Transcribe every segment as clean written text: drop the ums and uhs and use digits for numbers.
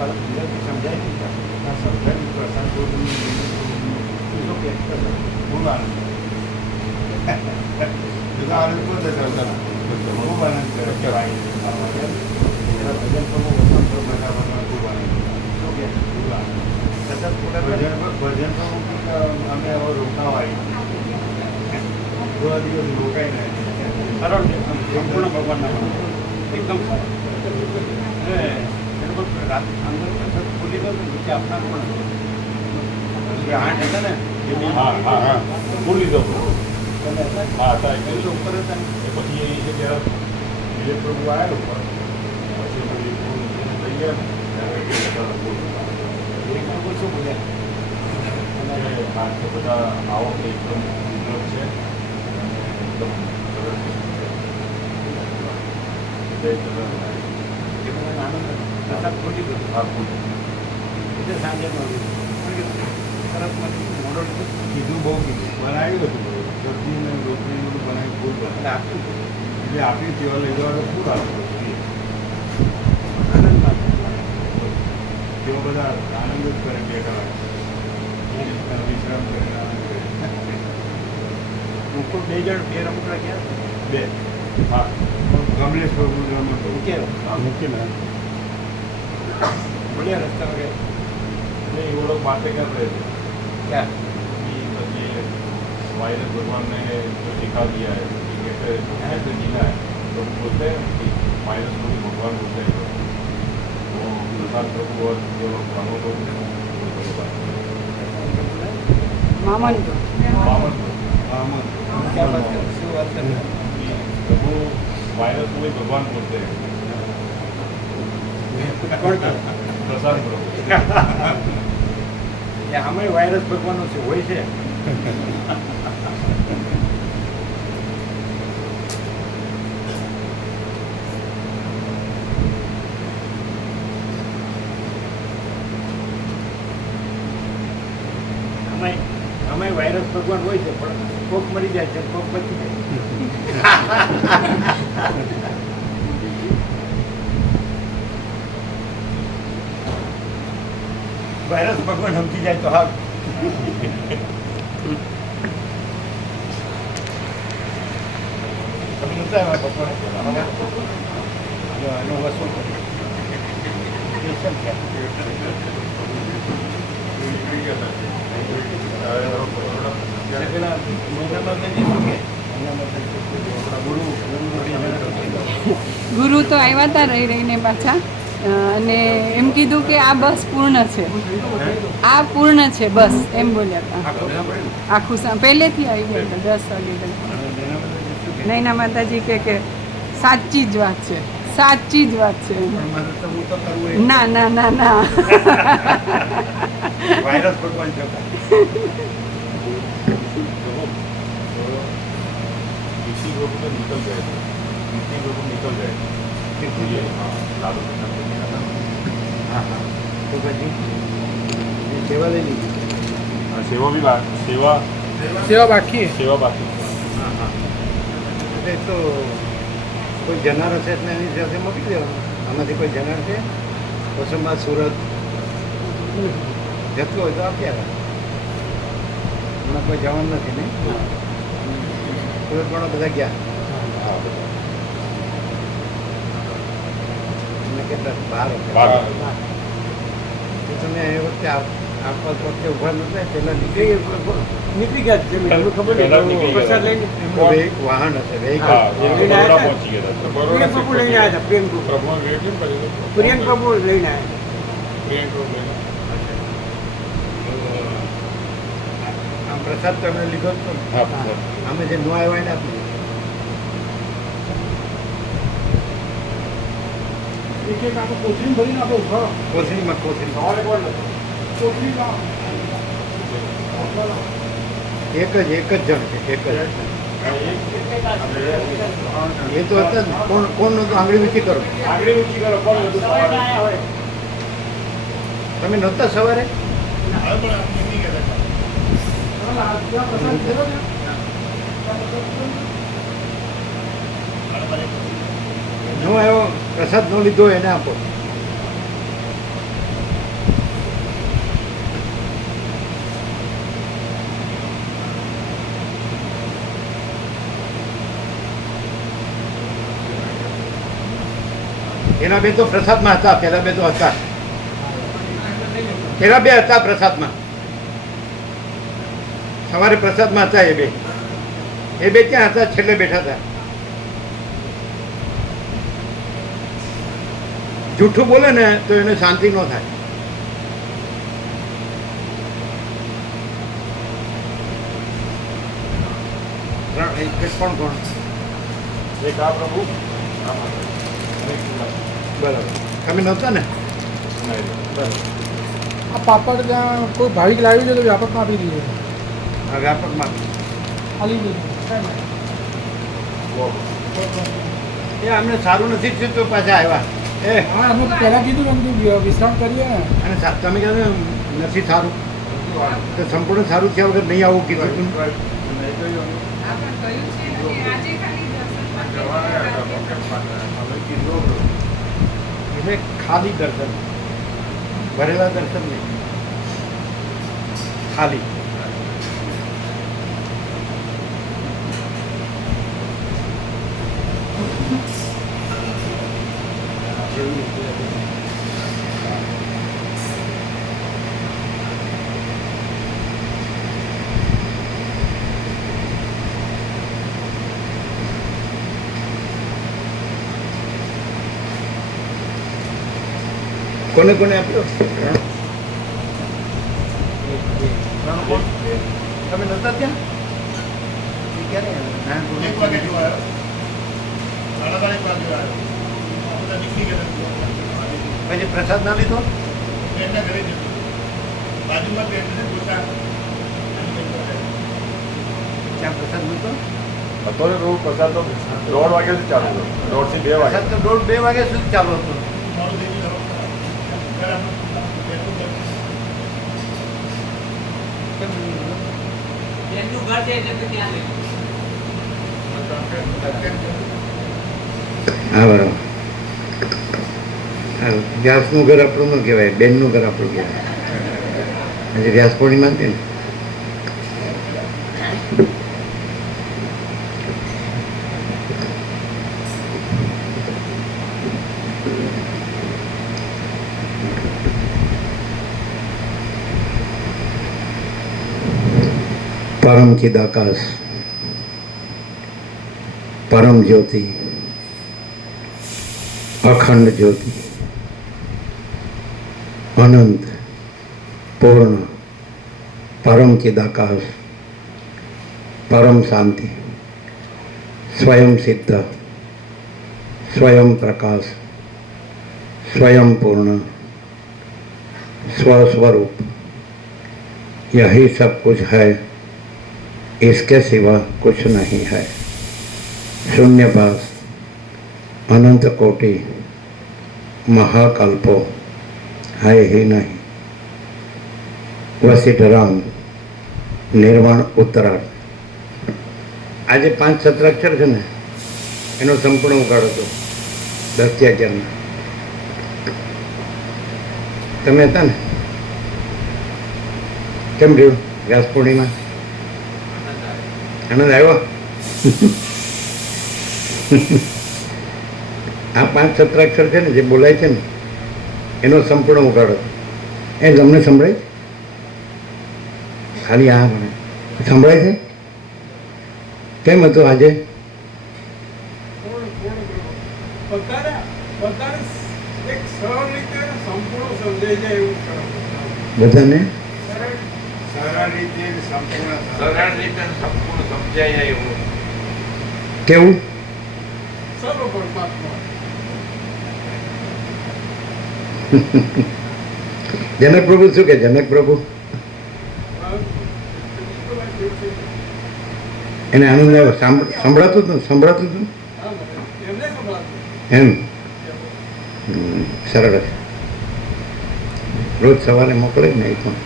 ગુજરાતી સમજાય નહીં આ સમજાવી પ્રશાંત ખૂબ આનંદ આનંદ ખૂબ આનંદ કરે કહેવાય ભજન પ્રભુ વસંત બનાવવામાં ખૂબ આનંદ શું કે ખૂબ આનંદ ભજન પ્રભુ અમે હવે રોકાવાય થોડા દિવસ રોકાઈ નહીં સરળ છે સંપૂર્ણ ભગવાનના એકદમ સરળ અંદર પ્રસાદ ખોલી દો નીચે આપના પણ આઠ હતા ને હા ખોલી દો તમે હા હતા ઉપર હતા એ પછી એ છે ત્યારે વિજય પ્રભુ આવ્યો ઉપર પછી લઈ ગયા એક લોકો શું બોલ્યા આ કે બધા આવો કે એકદમ ઉગ્ર છે અને એકદમ સરળ છે એ બધા આનંદ પ્રસાદ ખોટી દો આ ખોટી એટલે સાંજે સરસ મોડો કીધું બહુ કીધું બનાવ્યું હતું સબ્જી ને રોટલી બધું બનાવી ફૂલ એટલે આપ્યું એટલે આપી તેવા લઈ જવા તો ફૂલ આપ્યું આનંદમાં તેઓ બધા આનંદ જ કરે બે કલાક વિશ્રામ કરીને આનંદ કરે મુકુટ બે રમકડા ક્યાં બે હા કમલેશ પ્રભુ રમતો મૂકે હા મૂકીને બોલ્યા રસ્તા વગેરે नहीं वो लोग बातें कर रहे थे क्या कि ये वायरस भगवान ने जो सिखा दिया है कि कैसे कैसे जीना है तो वो बोलते हैं कि वायरस को भी भगवान बोलते हैं वो प्रसाद प्रभु और जो लोग ब्राह्मण लोग हैं वो लोग बात मामन को बामन क्या बात कर શું વાત कर कि प्रभु वायरस को भी भगवान बोलते हैं કોણ કે प्रसाद प्रभु આમાં વાયરસ ભગવાનનો છે હોય છે અમે વાયરસ ભગવાન હોય છે પણ કોક મરી જાય છે કોક બચી જાય વાયરસ ભગવાન સમજી જાય તો હા તમે નહોતા આવ્યા ભગવાન એનું વસૂલ ગુરુ તો આવ્યા હતા રહી રહીને પાછા અને એમ કીધું કે આ બસ પૂર્ણ છે આ પૂર્ણ છે બસ એમ બોલ્યા હતા આખું પહેલેથી આવી ગયા હતા 10 વાગે નૈના માતાજી કે સાચી જ વાત છે સાચી જ વાત છે ના ના ના ના વાયરસ ભગવાન છે किसी लोग तो निकल गए थे कितने लोग निकल गए थे ये लालू प्रसाद को मिला था હા હા તો પછી સેવા લઈ લીધી सेवा भी सेवा સેવા બાકી सेवा बाकी હા હા એટલે તો કોઈ જનાર હશે એટલે એની સાથે મોકલી દેવાનું આમાંથી કોઈ જનાર છે કોસંબા સુરત જતો હોય તો આપ્યા હમણાં કોઈ જવાનું નથી ને સુરતવાળા બધા ગયા તમને કેટલા 12 बारह તો તમે એ વખતે આપવા વખતે ઊભા નહોતા પહેલાં નીકળી ગયા છે એમને ખબર પહેલા નીકળી ગયા. પ્રસાદ લઈને એમનું વાહન હશે વેહિકલ हाँ लઈને बड़ोड़ा आया था। पहुंच गया था પ્રિયંક પ્રભુ લઈને આવ્યા હતા પ્રિયંક પ્રભુ प्रभु वेट नहीं करेगा પ્રિયંક પ્રભુ લઈને આવ્યા प्रियंक को लेना આમ પ્રસાદ તો એમણે લીધો જ તો ને. हाँ हाँ। અમે જે નો આવ્યા એને આપી એક એક આપણે કોથળી ભરીને આપણે ઉભા કોથળીમાં કોથળી સવારે કોણ નથી કોથળીમાં એક જ જણ છે એક જ એ તો હતા જ ને કોણ નહોતું આંગળી ઊંચી કરો આગળ ઊંચી કરો કોણ હતું સવારે તમે નહોતા સવારે નો આવ્યો પ્રસાદ નો લીધો એને આપો એના બે તો પ્રસાદમાં હતા, પેલા બે તો હતા, પેલા બે હતા પ્રસાદમાં, સવારે પ્રસાદમાં હતા એ બે ત્યાં હતા, છેલ્લે બેઠા હતા. જૂઠું બોલે ને તો એને શાંતિ ન થાય. કોણ કોણ? એક આ પ્રભુ આ માતા અને એક ચૂલા. બરાબર, તમે નહોતા ને? નહીં. બરાબર, આ પાપડ ત્યાં કોઈ ભાવિક લાવ્યું છે તો વ્યાપકમાં આપી દીધું આ વ્યાપકમાં ખાલી દીધું. એ અમને સારું નથી થયું તો પાછા આવ્યા. હા અમે પહેલાં કીધું ને કીધું વિશ્રામ કરીએ ને. અને તમે કહો ને નથી સારું તો સંપૂર્ણ સારું થયા વગર નહીં આવું કીધું તું. એટલે ખાલી દર્શન, ભરેલા દર્શન નહીં, ખાલી. કોને કોને આપ્યો? તમે નહોતા ત્યાં? ક્યારે આવ્યા? એક વાગે જો આવ્યો, 3:30 વાગે આવ્યો. બધા નીકળી ગયા. પછી પ્રસાદ ના લીધો? બેનના ઘરે જતો. બાજુમાં બેન છે ગોતા. ત્યાં પ્રસાદ નહોતો? હતો ને રોજ પ્રસાદ તો 1:30 વાગ્યાથી ચાલુ હતો. 1:30 થી 2 પ્રસાદ વાગ્યા. તો 1:30-2 વાગ્યા સુધી ચાલુ હતું. મારું દેવી ધરો. બરાબર. બેનનું ઘર. એમનું ઘર છે એટલે તો ત્યાં લઈ હા બરાબર. હા, વ્યાસનું ઘર આપણું ન કહેવાય, બેનનું ઘર આપણું કહેવાય. આજે વ્યાસ પૂર્ણિમા હતી ને. परम चिदाकाश, परम ज्योति, अखंड ज्योति, अनंत पूर्ण परम चिदाकाश, परम शांति, स्वयं सिद्ध, स्वयं प्रकाश, स्वयं पूर्ण, स्वस्वरूप, यही सब कुछ है, इसके सिवा कुछ नहीं है. शून्यपास, अनंत कोटि, महाकल्पो है ही नहीं. वशिष्ठ राम, निर्वाण उत्तरार्थ. આજે 5 સત્રાક્ષર છે ને એનો સંપૂર્ણ ઉગાડો હતો 10 થી 11. તમે હતા ને? કેમ રહ્યું વ્યાસ પૂર્ણિમા? આનંદ આવ્યો? આ 5 સત્રાક્ષર છે ને જે બોલાય છે ને એનો સંપૂર્ણ ઉગાડો. એ તમને સંભળાય? ખાલી આ મને સંભળાય છે? કેમ હતું આજે? બધાને સરળ રીતે સંપૂર્ણ સમજાય જાય એવું. કેવું? જનક પ્રભુ શું કે? જનક પ્રભુ એને આનંદ આવ્યો? સંભળાતું હતું? સંભળાતું હતું એમ? સરળ છે. રોજ સવારે મોકલે ને એ પણ.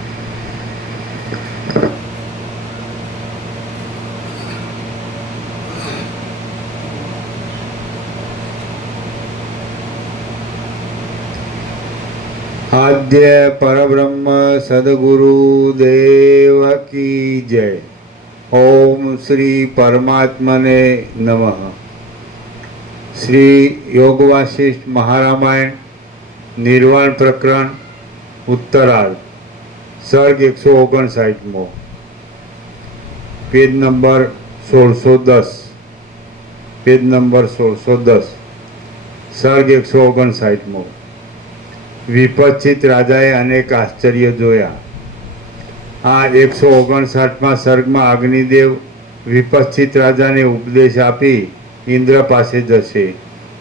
આદ્ય પરબ્રહ્મ સદગુરુ દેવ કી જય. ઓમ શ્રી પરમાત્મને નમઃ. શ્રી યોગ વાસિષ્ઠ મહારામાયણ નિર્વાણ પ્રકરણ ઉત્તરાર્ધ સર્ગ 159મો પેજ નંબર 1610 પેજ નંબર 1610 સર્ગ 159મો વિપચ્છિત રાજાએ અનેક આશ્ચર્ય જોયા. આ 159માં સર્ગમાં અગ્નિદેવ વિપચ્છિત રાજાને ઉપદેશ આપી ઇન્દ્ર પાસે જશે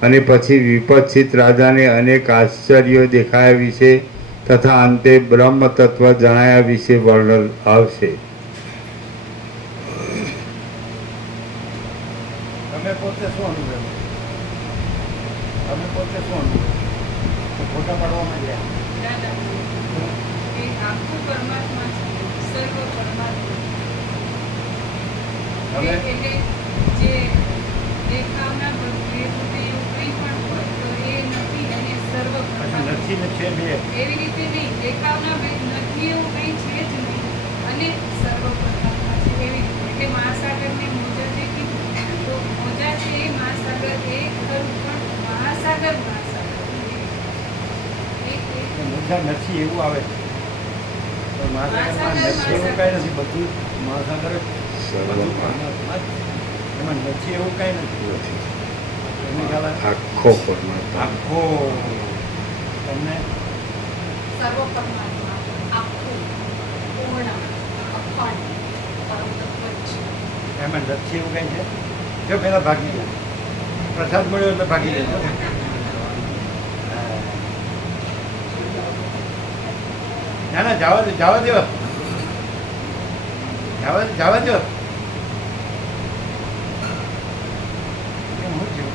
અને પછી વિપચ્છિત રાજાને અનેક આશ્ચર્યો દેખાયા વિશે તથા અંતે બ્રહ્મ તત્વ જણાયા વિશે વર્ણન આવશે. તમે પોતે શું અનુભવ? તમે પોતે શું અનુભવ? ફોટા પાડવામાં ગયા. એ આખું પરમાત્મા છે, સર્વ પરમાત્મા. તમે એટલે જે દેખાવના બદલે એવું કંઈ પણ હોય તો એ નથી અને સર્વ પરમાત્મા. નથી ને છે બે. એવી રીતે નહીં, દેખાવના નથી એવું કંઈ છે જ નહીં અને સર્વ પરમાત્મા છે એવી રીતે. એટલે મહાસાગરને મોજા જે કીધું તો મોજા છે એ મહાસાગર એ ખરું, પણ મહાસાગર મોજા નથી એવું આવે છે. પણ મહાસાગરમાં નથી એવું કાંઈ નથી. બધું મહાસાગર જ બધું પરમાત્મા જ. એમાં નથી એવું કાંઈ નથી. તમને ખ્યાલ આવે? આખો પરમાત્મા આખો તમને સર્વ પરમાત્મા આખું પૂર્ણ અખંડ પરમ તત્વ છે. એમાં નથી એવું કાંઈ છે. જો પહેલાં ભાગી ગયા, પ્રસાદ મળ્યો એટલે ભાગી જજો. ના ના જવા દો, જવા દો, જવા દો. કેમ હું થયું?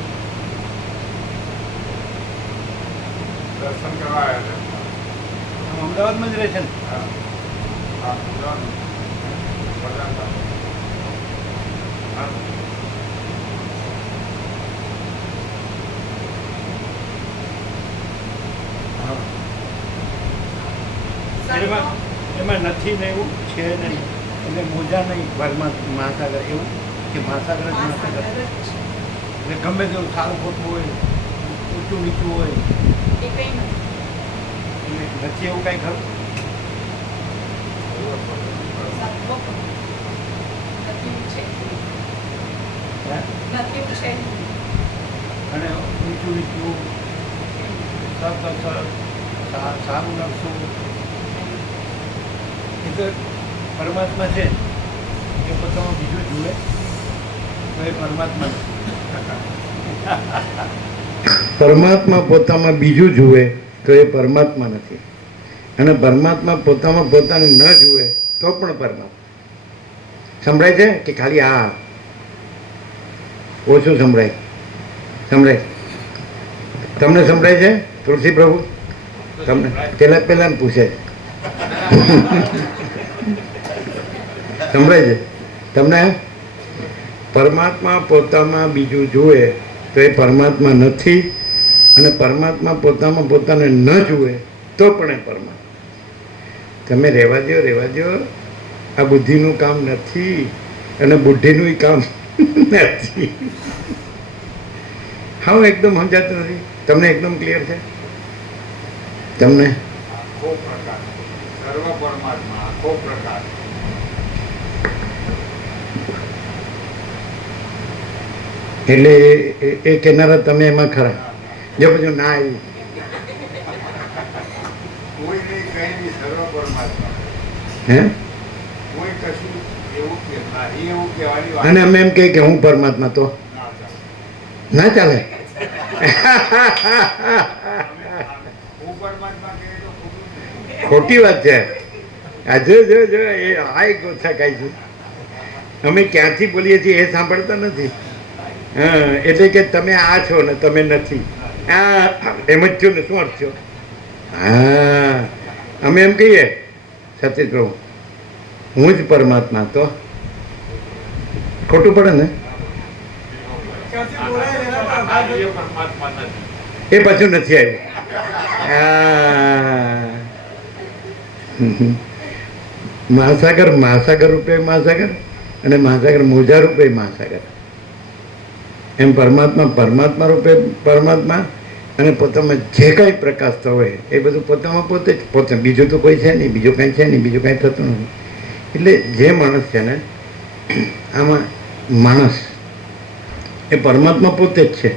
દર્શન કરવા આવ્યા છે. આમ અમદાવાદમાં જ રહે છે ને? હા, અમદાવાદ પ્રધાન સાહેબ. હા. હા. સર્વ એમાં નથી ને એવું છે નહીં. એટલે મોજા નહીં મહાસાગર એવું કે મહાસાગર જ મહાસાગર. મહાસાગર જ છે. એટલે ગમે તેવું સારું ખોટું હોય, ઊંચું નીચું હોય, એ કંઈ નથી. એટલે નથી એવું કાંઈ ખરું? સર્વ પરમાત્મા. નથી છે. હે? નથી છે. અને ઊંચું નીચું, સત સારું નરસું એ તો પરમાત્મા છે. એ પોતામાં બીજું જુએ તો એ પરમાત્મા નથી. પરમાત્મા પોતામાં બીજું જુએ તો એ પરમાત્મા નથી, અને પરમાત્મા પોતામાં પોતાને ન જુએ તો પણ પરમાત્મા. સંભળાય છે કે ખાલી આ ઓછું સંભળાય? સંભળાય? તમને સંભળાય છે તુલસી પ્રભુ? તમને પહેલાં પૂછે સંભળાય છે તમને? પરમાત્મા પોતામાં બીજું જુએ તો એ પરમાત્મા નથી, અને પરમાત્મા પોતામાં પોતાને ન જુએ તો પણ એ પરમાત્મા. તમે રહેવા દો. આ બુદ્ધિનું કામ નથી અને બુદ્ધિનું કામ નથી. હા, એકદમ સમજાતું નથી તમને? એકદમ ક્લિયર છે તમને? આખો પ્રકાશ, સર્વ પરમાત્મા આખો પ્રકાશ. એટલે એ કહેનારા તમે એમાં ખરા? જો પછી ના આવ્યું કોઈ નહીં, કઈ નહીં, સર્વ પરમાત્મા. હે? કોઈ કશું એવું કે નહીં એવું કહેવાની વાત અને અમે એમ કહીએ કે હું પરમાત્મા તો ના ચાલે. ના ચાલે. હું પરમાત્મા કહે તો ખોટું જ નહીં. ખોટી વાત છે. આ જો એ આ એક ઓછા ખાઈ છું. અમે ક્યાંથી બોલીએ છીએ એ સાંભળતા નથી. હા, એટલે કે તમે આ છો ને તમે નથી. આ એમ જ છો ને શું અર્થ છો? હા, અમે એમ કહીએ સતીશ પ્રભુ હું જ પરમાત્મા તો ખોટું પડે ને? આ જે પરમાત્મા નથી. એ પાછું નથી આવ્યું. મહાસાગર રૂપે મહાસાગર અને મહાસાગર મોજા રૂપે મહાસાગર. એમ પરમાત્મા રૂપે પરમાત્મા, અને પોતામાં જે કાંઈ પ્રકાશતા હોય એ બધું પોતામાં પોતે જ પોતે, બીજું તો કોઈ છે નહીં, બીજું કાંઈ છે નહીં, બીજું કાંઈ થતું નથી. એટલે જે માણસ છે ને આમાં માણસ એ પરમાત્મા પોતે જ છે,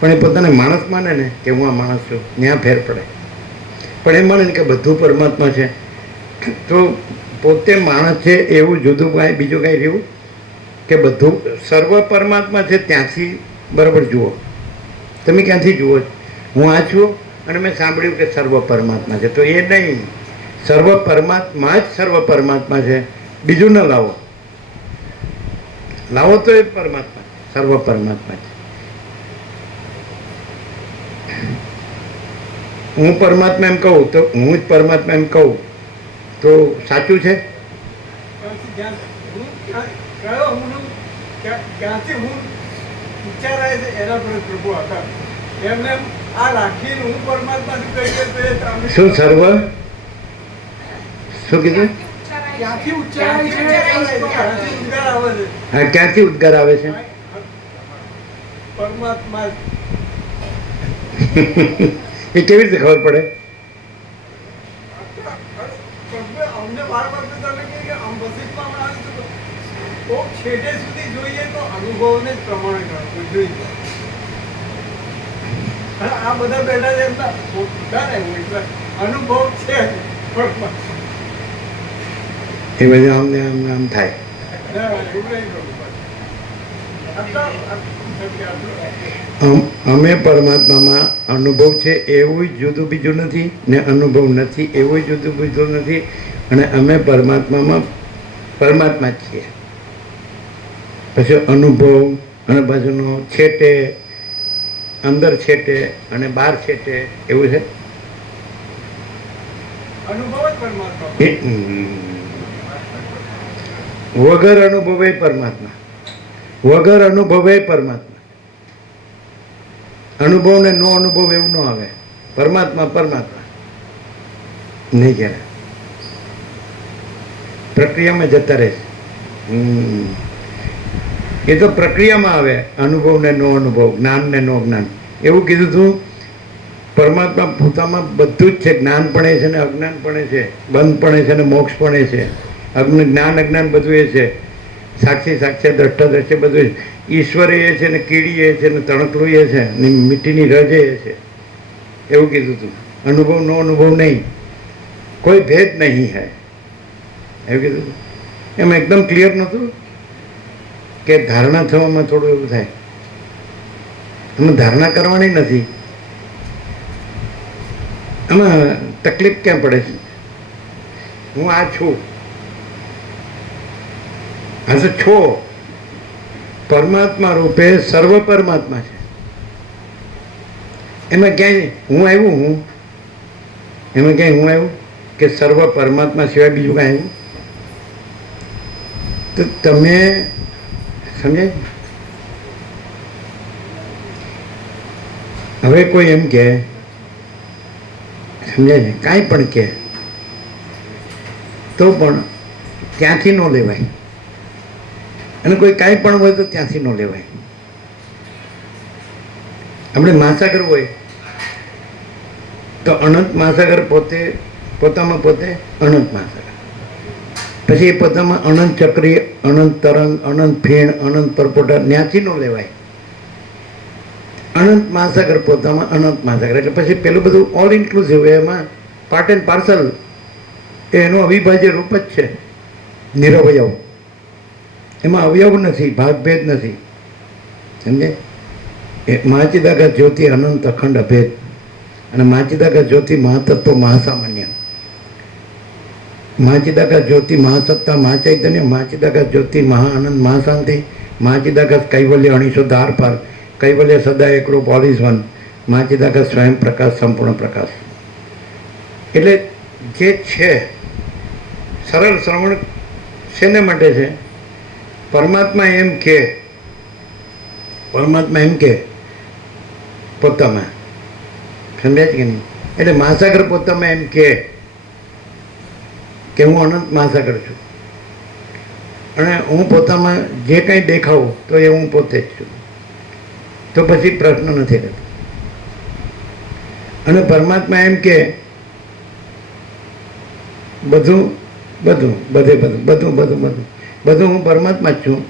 પણ એ પોતાને માણસ માને ને કે હું આ માણસ છું, ત્યાં ફેર પડે. પણ એ માને ને કે બધું પરમાત્મા છે, તો પોતે માણસ છે એવું જુદું કાંઈ બીજું કાંઈ રહ્યું કે બધું સર્વ પરમાત્મા છે ત્યાંથી બરાબર જુઓ. તમે ક્યાંથી જુઓ? હું આ છું અને મેં સાંભળ્યું કે સર્વ પરમાત્મા છે, તો એ નહીં, સર્વ પરમાત્મા જ સર્વ પરમાત્મા છે, બીજું ન લાવો. લાવો તો એ પરમાત્મા સર્વ પરમાત્મા છે. હું પરમાત્મા એમ કહું તો હું જ પરમાત્મા એમ કહું તો સાચું છે? ક્યાંથી હું વિચારાય છે એના પર પ્રભુ હતા. એમને આ રાખીને હું પરમાત્મા શું સર્વ શું કીધું? ક્યાંથી ઉચ્ચારાય છે, ક્યાંથી ઉદ્ગાર આવે છે? હા, ક્યાંથી ઉદ્ગાર આવે છે? પરમાત્મા. એ કેવી રીતે ખબર પડે? અમને બાર તમે કે આમ વસિષ્ઠમાં આવે તો છેટે સુધી જોઈએ તો અનુભવને જ પ્રમાણે કરવું જોઈએ. આ બધા બેઠા છે એમના પોતા ને એટલે અનુભવ છે એ બધું આમને આમ આમ થાય. અમે પરમાત્મામાં અનુભવ છે એવું જુદું બીજું નથી, ને અનુભવ નથી એવું જુદું બીજું નથી, અને અમે પરમાત્મામાં પરમાત્મા જ છીએ. પછી અનુભવ અને બાજુનો છેટે, અંદર છેટે અને બહાર છેટે એવું છે. અનુભવ જ પરમાત્મા. વગર અનુભવે પરમાત્મા, વગર અનુભવે પરમાત્મા. અનુભવ ને નો અનુભવ એવું ન આવે. પરમાત્મા પરમાત્મા નહીં કે પ્રક્રિયામાં જતા રહે છે. એ તો પ્રક્રિયામાં આવે, અનુભવ ને નો અનુભવ, જ્ઞાન ને નો જ્ઞાન. એવું કીધું હતું પરમાત્મા પોતામાં બધું જ છે, જ્ઞાન પણ એ છે ને અજ્ઞાન પણ એ છે, બંધ પણ એ છે ને મોક્ષ પણ એ છે, જ્ઞાન અજ્ઞાન બધું એ છે, સાક્ષી સાક્ષી દ્રષ્ટા દ્રષ્ટિ બધું જ. ઈશ્વર એ છે ને કીડી એ છે ને તણકલું એ છે ને મીઠીની રજ એ છે. એવું કીધું હતું. અનુભવ નો અનુભવ નહીં, કોઈ ભેદ નહીં હે, એવું કીધું હતું. એમ એકદમ ક્લિયર નહોતું કે ધારણા થવામાં થોડું એવું થાય. એમાં ધારણા કરવાની નથી, આમાં તકલીફ ક્યાં પડે છે? હું આ છું, આ તો છો, પરમાત્મા રૂપે સર્વ પરમાત્મા છે. એમાં ક્યાંય હું આવ્યું? હું એમાં ક્યાંય હું આવ્યું કે સર્વ પરમાત્મા સિવાય બીજું કાંઈ આવ્યું? તો તમે સમજાય? હવે કોઈ એમ કે સમજાય છે, કાંઈ પણ કે તો પણ ત્યાંથી ન લેવાય, અને કોઈ કાંઈ પણ હોય તો ત્યાંથી ન લેવાય. આપણે મહાસાગર હોય તો અનંત મહાસાગર પોતે પોતામાં પોતે અનંત મહાસાગર, પછી એ પોતામાં અનંત ચક્રી, અનંત તરંગ, અનંત ફીણ, અનંત પરપોટા, ત્યાંથી ન લેવાય. અનંત મહાસાગર પોતામાં અનંત મહાસાગર, એટલે પછી પેલું બધું ઓલ ઇન્ક્લુઝિવ, એમાં પાર્ટ એન્ડ પાર્સલ, એનું અવિભાજ્ય રૂપ જ છે, નિરવયવ. એમાં અવયવ નથી, ભાગભેદ નથી. સમજે? એ મહાચિદાકાશ જ્યોતિ અનંત અખંડ અભેદ, અને મહાચિદાકાશ જ્યોતિ મહાતત્વ મહાસામાન્ય, મહાચિદાકાશ જ્યોતિ મહાસત્તા મહાચૈતન્ય, મહાચિદાકાશ જ્યોતિ મહાઆનંદ મહાશાંતિ, મહાચિદાકાશ કૈવલ્ય અણીશુદ્ધ આર પાર, કૈવલ્ય સદા એકરૂપ ઓલ ઇઝ વન, મહાચિદાકાશ સ્વયં પ્રકાશ સંપૂર્ણ પ્રકાશ. એટલે જે છે સરળ શ્રવણ શેને માટે છે? પરમાત્મા એમ કે, પરમાત્મા એમ કે પોતામાં, સમજાય છે કે નહીં? એટલે મહાસાગર પોતામાં એમ કે હું અનંત મહાસાગર છું, અને હું પોતામાં જે કંઈ દેખાવું તો એ હું પોતે જ છું. તો પછી પ્રશ્ન નથી રહેતો. અને પરમાત્મા એમ કે બધું બધું બધે બધું બધું બધું બધું બધું હું પરમાત્મા જ છું.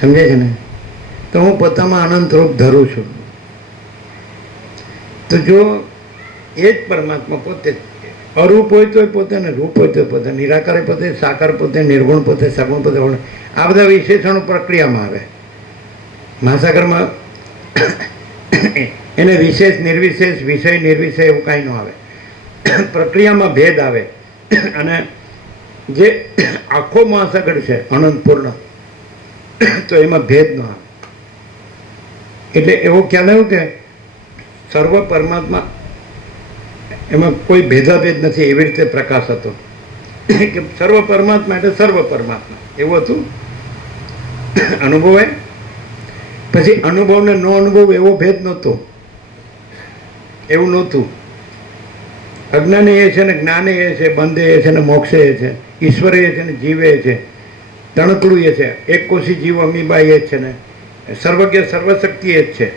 સમજે છે ને? તો હું પોતામાં અનંત રૂપ ધરું છું. તો જો એ જ પરમાત્મા પોતે અરૂપ હોય તો પોતે ને રૂપ હોય તો પોતે, નિરાકાર પોતે, સાકાર પોતે, નિર્ગુણ પોતે, સગુણ પોતે. આ બધા વિશેષણો પ્રક્રિયામાં આવે. મહાસાગરમાં એને વિશેષ નિર્વિશેષ, વિષય નિર્વિષય એવું કાંઈ ન આવે. પ્રક્રિયામાં ભેદ આવે. અને જે આખો મહાસાગર છે અનંત પૂર્ણ, તો એમાં ભેદ ન આવે. એટલે એવો ખ્યાલ આવ્યો કે સર્વ પરમાત્મા, એમાં કોઈ ભેદાભેદ નથી. એવી રીતે પ્રકાશ હતો કે સર્વ પરમાત્મા એટલે સર્વ પરમાત્મા એવું હતું. અનુભવાય. પછી અનુભવ ને નો અનુભવ એવો ભેદ નહોતો. એવું નહોતું. અજ્ઞાને એ છે ને જ્ઞાને એ છે, બંધે એ છે ને મોક્ષે એ છે, ઈશ્વરે એ છે ને જીવે એ છે, તણકડું એ છે, એક કોશી જીવ અમીબા એ જ છે ને સર્વજ્ઞ સર્વશક્તિ એ જ છે.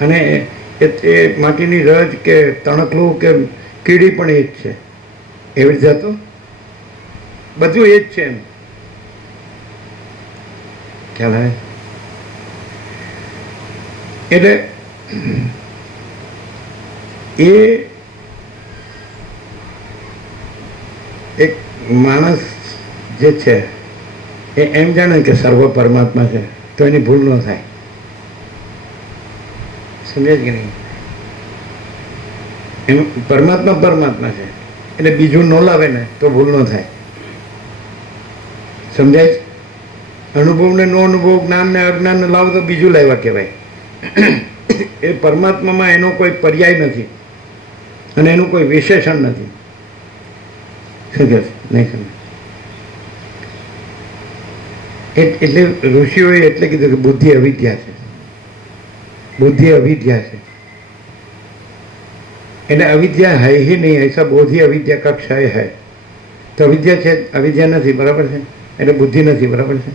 અને એ માટીની રજ કે તણકલું કે કીડી પણ એ જ છે. એવી રીતે હતું. બધું એ જ છે એમ ખ્યાલ આવે. એટલે એ એક માણસ જે છે એ એમ જાણે કે સર્વ પરમાત્મા છે તો એની ભૂલ ન થાય. સમજે કે નહીં? એમ પરમાત્મા પરમાત્મા છે એટલે બીજું ન લાવે ને તો ભૂલ ન થાય. સમજાય? અનુભવ ને નો અનુભવ, જ્ઞાન ને અજ્ઞાન ને લાવો તો બીજું લાવ્યા કહેવાય. એ પરમાત્મામાં એનો કોઈ પર્યાય નથી અને એનું કોઈ વિશેષણ નથી. સમજે નહીં? સમજ એટલે ઋષિઓએ એટલે કીધું કે બુદ્ધિ અવિદ્યા છે. बुद्धि अविद्या है. એટલે અવિદ્યા है ही नहीं. ऐसा बोधि अविद्या का क्षय है. तो अविद्या છે, अविद्या નથી. બરાબર છે? એટલે બુદ્ધિ નથી. બરાબર છે?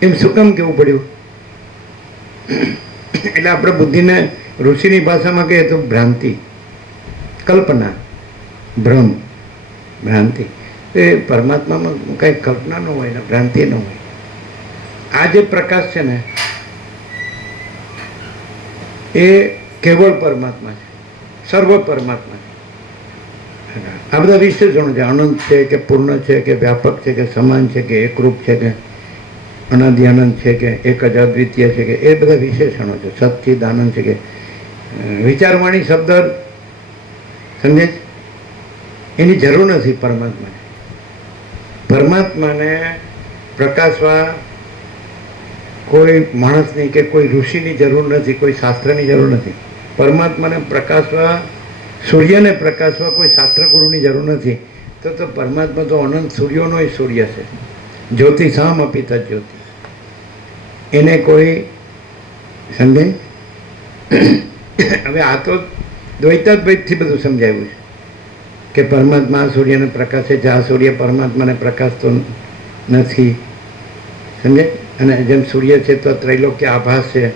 એમ શું કામ કેવું પડ્યું? એટલે આપણે બુદ્ધિને ઋષિની ભાષામાં કહીએ તો ભ્રાંતિ, કલ્પના, ભ્રમ, ભ્રાંતિ. એ પરમાત્મામાં કંઈ કલ્પના ન હોય ને ભ્રાંતિ ન હોય. આ જે પ્રકાશ છે ને એ કેવળ પરમાત્મા છે, સર્વ પરમાત્મા છે. આ બધા વિશેષણો છે. અનંત છે કે પૂર્ણ છે કે વ્યાપક છે કે સમાન છે કે એકરૂપ છે કે અનાદિ અનંત છે કે એક જ અદ્વિતીય છે કે એ બધા વિશેષણો છે. સચ્ચિદ આનંદ છે કે વિચારવાણી શબ્દ સમજે એની જરૂર નથી પરમાત્માને. પરમાત્માને પ્રકાશવા કોઈ માણસની કે કોઈ ઋષિની જરૂર નથી, કોઈ શાસ્ત્રની જરૂર નથી. પરમાત્માને પ્રકાશવા, સૂર્યને પ્રકાશવા કોઈ શાસ્ત્ર ગુરુની જરૂર નથી. તો પરમાત્મા તો અનંત સૂર્યોનો સૂર્ય છે. જ્યોતિ સામ અપિત જ્યોતિ. એને કોઈ સમજે? હવે આ તો દ્વૈતાદ્વૈતથી બધું સમજાવ્યું છે કે પરમાત્મા સૂર્યને પ્રકાશે છે, આ સૂર્ય પરમાત્માને પ્રકાશતો નથી. સમજે? અને જેમ સૂર્ય છે તો ત્રૈલોક્ય આભાસ છે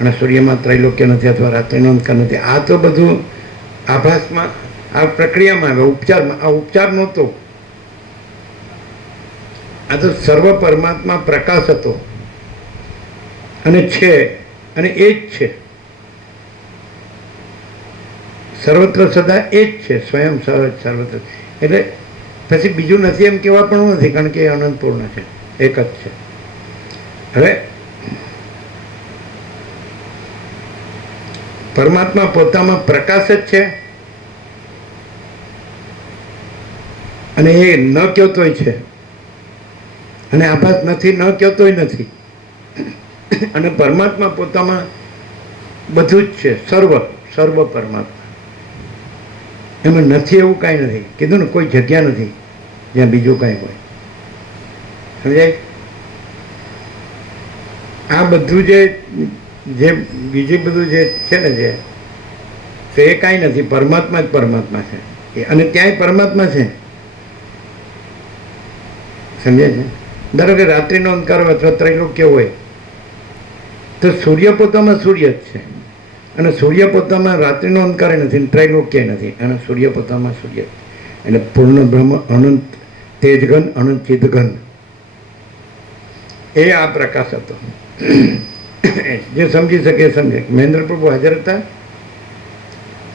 અને સૂર્યમાં ત્રૈલોક્ય નથી અથવા રાત્રિનો અંધકાર નથી. આ તો બધું આભાસમાં, આ પ્રક્રિયામાં આવે, ઉપચારમાં. આ ઉપચાર નહોતો. આ તો સર્વ પરમાત્મા પ્રકાશ હતો અને છે અને એ જ છે. સર્વત્ર સદા એ જ છે, સ્વયં સહજ સર્વત્ર. એટલે પછી બીજું નથી એમ કહેવા પણ નથી, કારણ કે એ અનંતપૂર્ણ છે, એક જ છે. હવે પરમાત્મા પોતામાં પ્રકાશ જ છે અને એ ન કહેતોય છે અને આભાસ નથી, ન કહેતોય નથી. અને પરમાત્મા પોતામાં બધું જ છે, સર્વ સર્વ પરમાત્મા. એમાં નથી એવું કાંઈ નથી. કીધું ને કોઈ જગ્યા નથી જ્યાં બીજું કાંઈ હોય. સમજાય? આ બધું જે બીજું બધું જે છે ને જે, તો એ કાંઈ નથી. પરમાત્મા જ પરમાત્મા છે અને ત્યાંય પરમાત્મા છે. સમજે છે? ધારો કે રાત્રિનો અંધકાર હોય અથવા ત્રૈલોક્ય હોય તો સૂર્ય પોતામાં સૂર્ય જ છે, અને સૂર્ય પોતામાં રાત્રિનો અંધકારે નથી, ત્રૈલોક્ય નથી, અને સૂર્ય પોતામાં સૂર્ય, એટલે પૂર્ણ બ્રહ્મ, અનંત તેજઘન, અનંત ચિદઘન, એ આ પ્રકાશ હતો. જે સમજી શકે એ સમજે. મહેન્દ્ર પ્રભુ હાજર હતા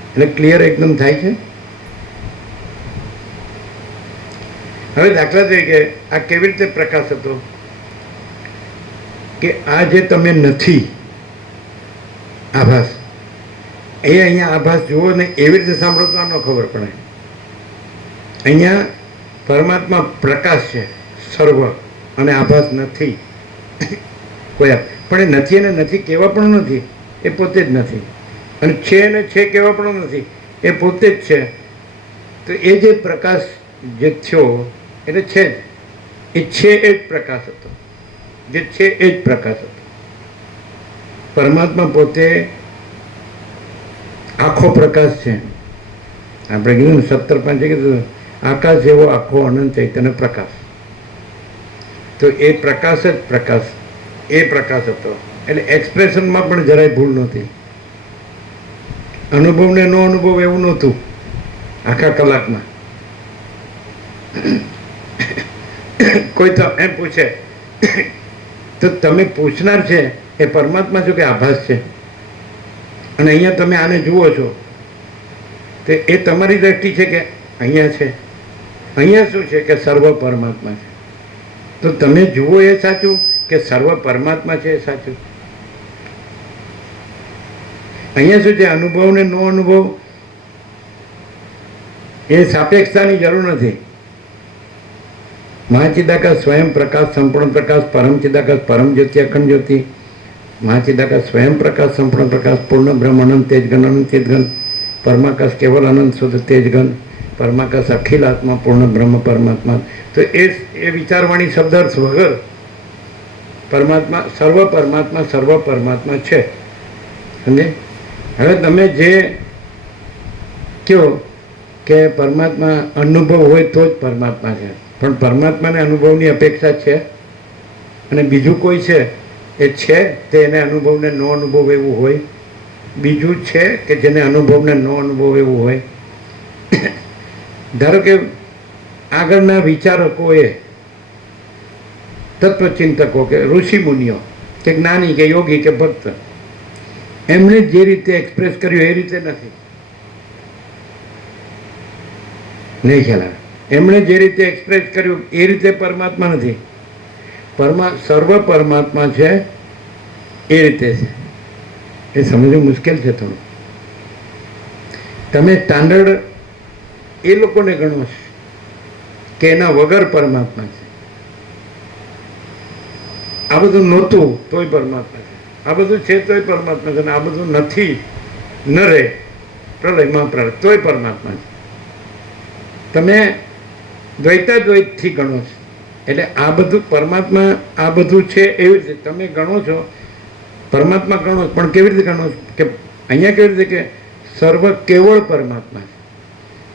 એટલે ક્લિયર એકદમ થાય છે. હવે દાખલા તરીકે આ કેવી રીતે પ્રકાશ હતો કે આ જે તમે નથી આભાસ, એ અહીંયા આભાસ જુઓ ને એવી રીતે સાંભળો તો આનો ખબર પડે. અહીંયા પરમાત્મા પ્રકાશ છે સર્વ, અને આભાસ નથી કોઈ, પણ એ નથી અને નથી કેવા પણ નથી, એ પોતે જ નથી, અને છે અને છે કેવા પણ નથી, એ પોતે જ છે. તો એ જે પ્રકાશ જે થયો એટલે છે જ, એ છે એ જ પ્રકાશ હતો, જે છે એ જ પ્રકાશ હતો. પરમાત્મા પોતે આખો પ્રકાશ છે. આપણે કીધું 17 કીધું આકાશ જેવો આખો અનંત ચૈતન્ય પ્રકાશ. તો એ પ્રકાશ જ પ્રકાશ, એ પ્રકાશ હતો. એટલે એક્સપ્રેશનમાં પણ જરાય ભૂલ નહોતી. અનુભવને નો અનુભવ એવું નહોતું આખા કલાકમાં. કોઈ તો એમ પૂછે તો તમે પૂછનાર છે એ પરમાત્મા છો કે આભાસ છે? અને અહીંયા તમે આને જુઓ છો તો એ તમારી દ્રષ્ટિ છે કે અહીંયા છે? અહીંયા શું છે કે સર્વ પરમાત્મા છે. તો તમે જુઓ એ સાચું કે સર્વ પરમાત્મા છે એ સાચું? અહીંયા શું છે? અનુભવ ને નો અનુભવ એ સાપેક્ષતાની જરૂર નથી. મહાચિદાકાશ સ્વયં પ્રકાશ, સંપૂર્ણ પ્રકાશ, પરમ ચિદાકાશ, પરમ જ્યોતિ, અખંડ જ્યોતિ, મહાચિદાકાશ સ્વયં પ્રકાશ, સંપૂર્ણ પ્રકાશ, પૂર્ણ બ્રહ્મ, અનંત તેજઘન, અનંત ચિદઘન, પરમાકાશ કેવલ અનંત શુદ્ધ તેજઘન, પરમાકાશ અખિલ આત્મા, પૂર્ણ બ્રહ્મ પરમાત્મા. તો એ વિચારવાણી શબ્દાર્થ વગર પરમાત્મા સર્વ પરમાત્મા છે. સમજે? હવે તમે જે કહો કે પરમાત્મા અનુભવ હોય તો જ પરમાત્મા છે, પણ પરમાત્માને અનુભવની અપેક્ષા છે? અને બીજું કોઈ છે એ છે તે એને અનુભવને નો અનુભવ એવું હોય? બીજું છે કે જેને અનુભવને નો અનુભવ એવું હોય? ધારો કે આગળના વિચારકોએ, તત્વચિંતકો કે ઋષિ મુનિઓ કે જ્ઞાની કે યોગી કે ભક્ત, એમણે જે રીતે એક્સપ્રેસ કર્યું એ રીતે નથી. નહીં ખ્યાલ આવે? એમણે જે રીતે એક્સપ્રેસ કર્યું એ રીતે પરમાત્મા નથી. સર્વ પરમાત્મા છે એ રીતે છે. એ સમજવું મુશ્કેલ છે થોડું. તમે સ્ટાન્ડર્ડ એ લોકોને ગણો છો કે એના વગર પરમાત્મા છે. આ બધું નહોતું તોય પરમાત્મા છે, આ બધું છે તોય પરમાત્મા છે, અને આ બધું નથી ન રહે પ્રલયમાં પ્રલય તોય પરમાત્મા છે. તમે દ્વૈતાદ્વૈતથી ગણો છો એટલે આ બધું પરમાત્મા, આ બધું છે એવી રીતે તમે ગણો છો. પરમાત્મા ગણો, પણ કેવી રીતે ગણો છો? કે અહીંયા કેવી રીતે કે સર્વ કેવળ પરમાત્મા છે,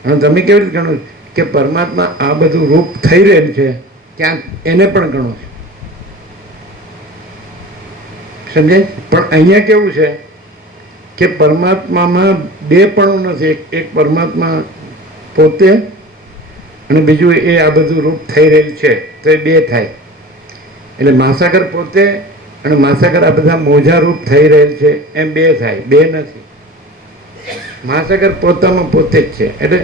અને તમે કેવી રીતે ગણો છો કે પરમાત્મા આ બધું રૂપ થઈ રહેલ છે ત્યાં એને પણ ગણો છો. સમજાય? પણ અહીંયા કેવું છે કે પરમાત્મામાં બે પણ નથી. એક પરમાત્મા પોતે અને બીજું એ આ બધું રૂપ થઈ રહેલ છે, તો એ બે થાય. એટલે મહાસાગર પોતે અને મહાસાગર આ બધા મોજા રૂપ થઈ રહેલ છે એમ બે થાય, બે નથી. મહાસાગર પોતામાં પોતે જ છે. એટલે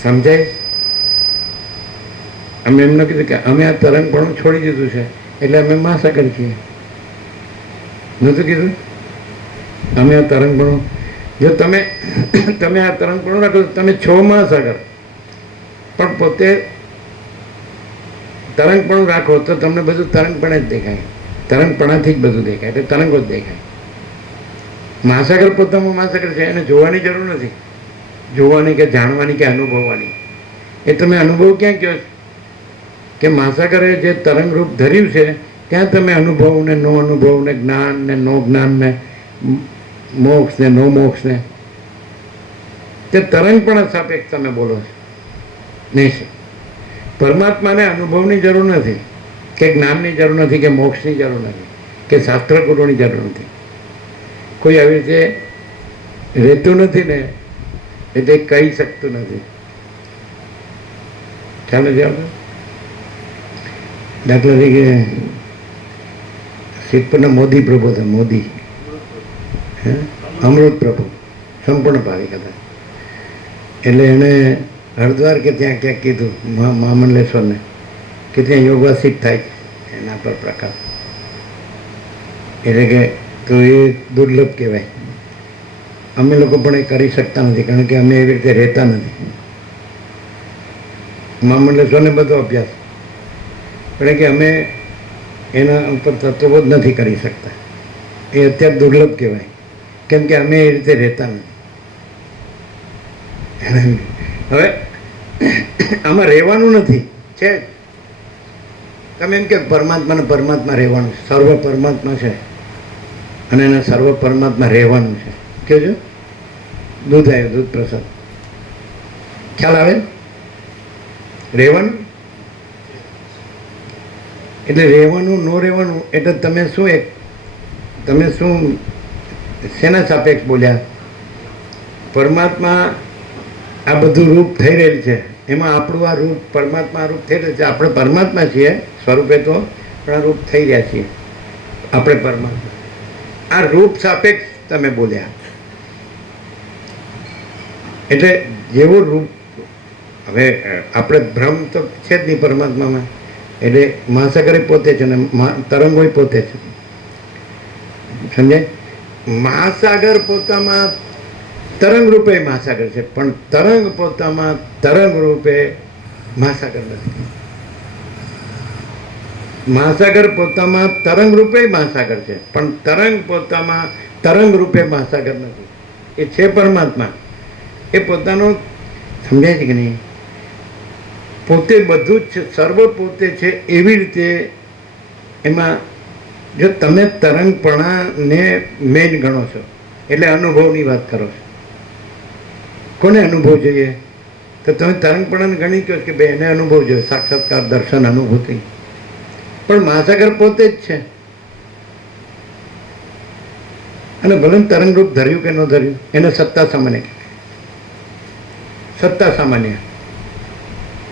સમજાય? અમે એમ ન કીધું કે અમે આ તરંગપણું છોડી દીધું છે એટલે અમે મહાસાગર છીએ. નહોતું કીધું? અમે આ તરંગપણું, જો તમે આ તરંગપણું રાખો તો તમે છો મહાસાગર, પણ પોતે તરંગપણું રાખો તો તમને બધું તરંગપણે જ દેખાય. તરંગપણાથી જ બધું દેખાય, એટલે તરંગો જ દેખાય. મહાસાગર પોતામાં મહાસાગર છે, એને જોવાની જરૂર નથી. જોવાની કે જાણવાની કે અનુભવવાની. એ તમે અનુભવ ક્યાં કહો કે મહાસાગરે જે તરંગ રૂપ ધર્યું છે ત્યાં તમે અનુભવ ને નો અનુભવ ને જ્ઞાન ને નો જ્ઞાન ને મોક્ષ ને નો મોક્ષ ને તે તરંગ પણ સાપેક્ષ તમે બોલો છો. નહીં છે. પરમાત્માને અનુભવની જરૂર નથી કે જ્ઞાનની જરૂર નથી કે મોક્ષની જરૂર નથી. કે શાસ્ત્ર ગુરુની જરૂર નથી. કોઈ આવી રીતે રહેતું નથી ને એટલે કહી શકતું નથી. ચાલો ચાલો દાખલા તરીકે સિદ્ધપુરના મોદી પ્રભુ હતા. મોદી અમૃત પ્રભુ સંપૂર્ણ ભાવિક હતા. એટલે એણે હરિદ્વાર કે ત્યાં ક્યાંક કીધું મહામંડલેશ્વરને કે ત્યાં યોગાસિત થાય એના પર પ્રકાશ. એટલે કે તો એ દુર્લભ કહેવાય. અમે લોકો પણ એ કરી શકતા નથી કારણ કે અમે એવી રીતે રહેતા નથી. મહામંડલેશ્વરને બધો અભ્યાસ એટલે કે અમે એના ઉપર તત્વો જ નથી કરી શકતા. એ અત્યારે દુર્લભ કહેવાય કેમ કે અમે એ રીતે રહેતા નથી. હવે આમાં રહેવાનું નથી છે. તમે એમ કે પરમાત્મા રહેવાનું છે. સર્વ પરમાત્મા છે અને એના સર્વ પરમાત્મા રહેવાનું છે. કહેજો દૂધ આવ્યું, દૂધ પ્રસાદ ખ્યાલ આવે. રહેવાનું એટલે રહેવાનું ન રહેવાનું એટલે તમે શું શેના સાપેક્ષ બોલ્યા? પરમાત્મા આ બધું રૂપ થઈ રહેલું છે એમાં આપણું આ રૂપ પરમાત્મા રૂપ થઈ રહ્યું છે. આપણે પરમાત્મા છીએ સ્વરૂપે તો પણ આ રૂપ થઈ રહ્યા છીએ આપણે પરમાત્મા. આ રૂપ સાપેક્ષ તમે બોલ્યા એટલે જેવું રૂપ. હવે આપણે ભ્રમ તો છે જ નહીં પરમાત્મામાં. એટલે મહાસાગર પોતે છે ને તરંગો પોતે છે. સમજાય? મહાસાગર પોતામાં તરંગ રૂપે મહાસાગર છે પણ તરંગ પોતામાં તરંગ રૂપે મહાસાગર નથી. મહાસાગર પોતામાં તરંગ રૂપે મહાસાગર છે પણ તરંગ પોતામાં તરંગ રૂપે મહાસાગર નથી. એ છે પરમાત્મા. એ પોતાનો સમજાય છે કે નહીં? પોતે બધું જ છે, સર્વ પોતે છે. એવી રીતે એમાં જો તમે તરંગપણાને મેન ગણો છો એટલે અનુભવની વાત કરો છો. કોને અનુભવ જોઈએ? તો તમે તરંગપણાને ગણી કહો કે ભાઈ એને અનુભવ જોઈએ, સાક્ષાત્કાર, દર્શન, અનુભૂતિ. પણ મહાસાગર પોતે જ છે અને ભલે તરંગ રૂપ ધર્યું કે ન ધર્યું એને સત્તા સામાન્ય કહેવાય. સત્તા સામાન્ય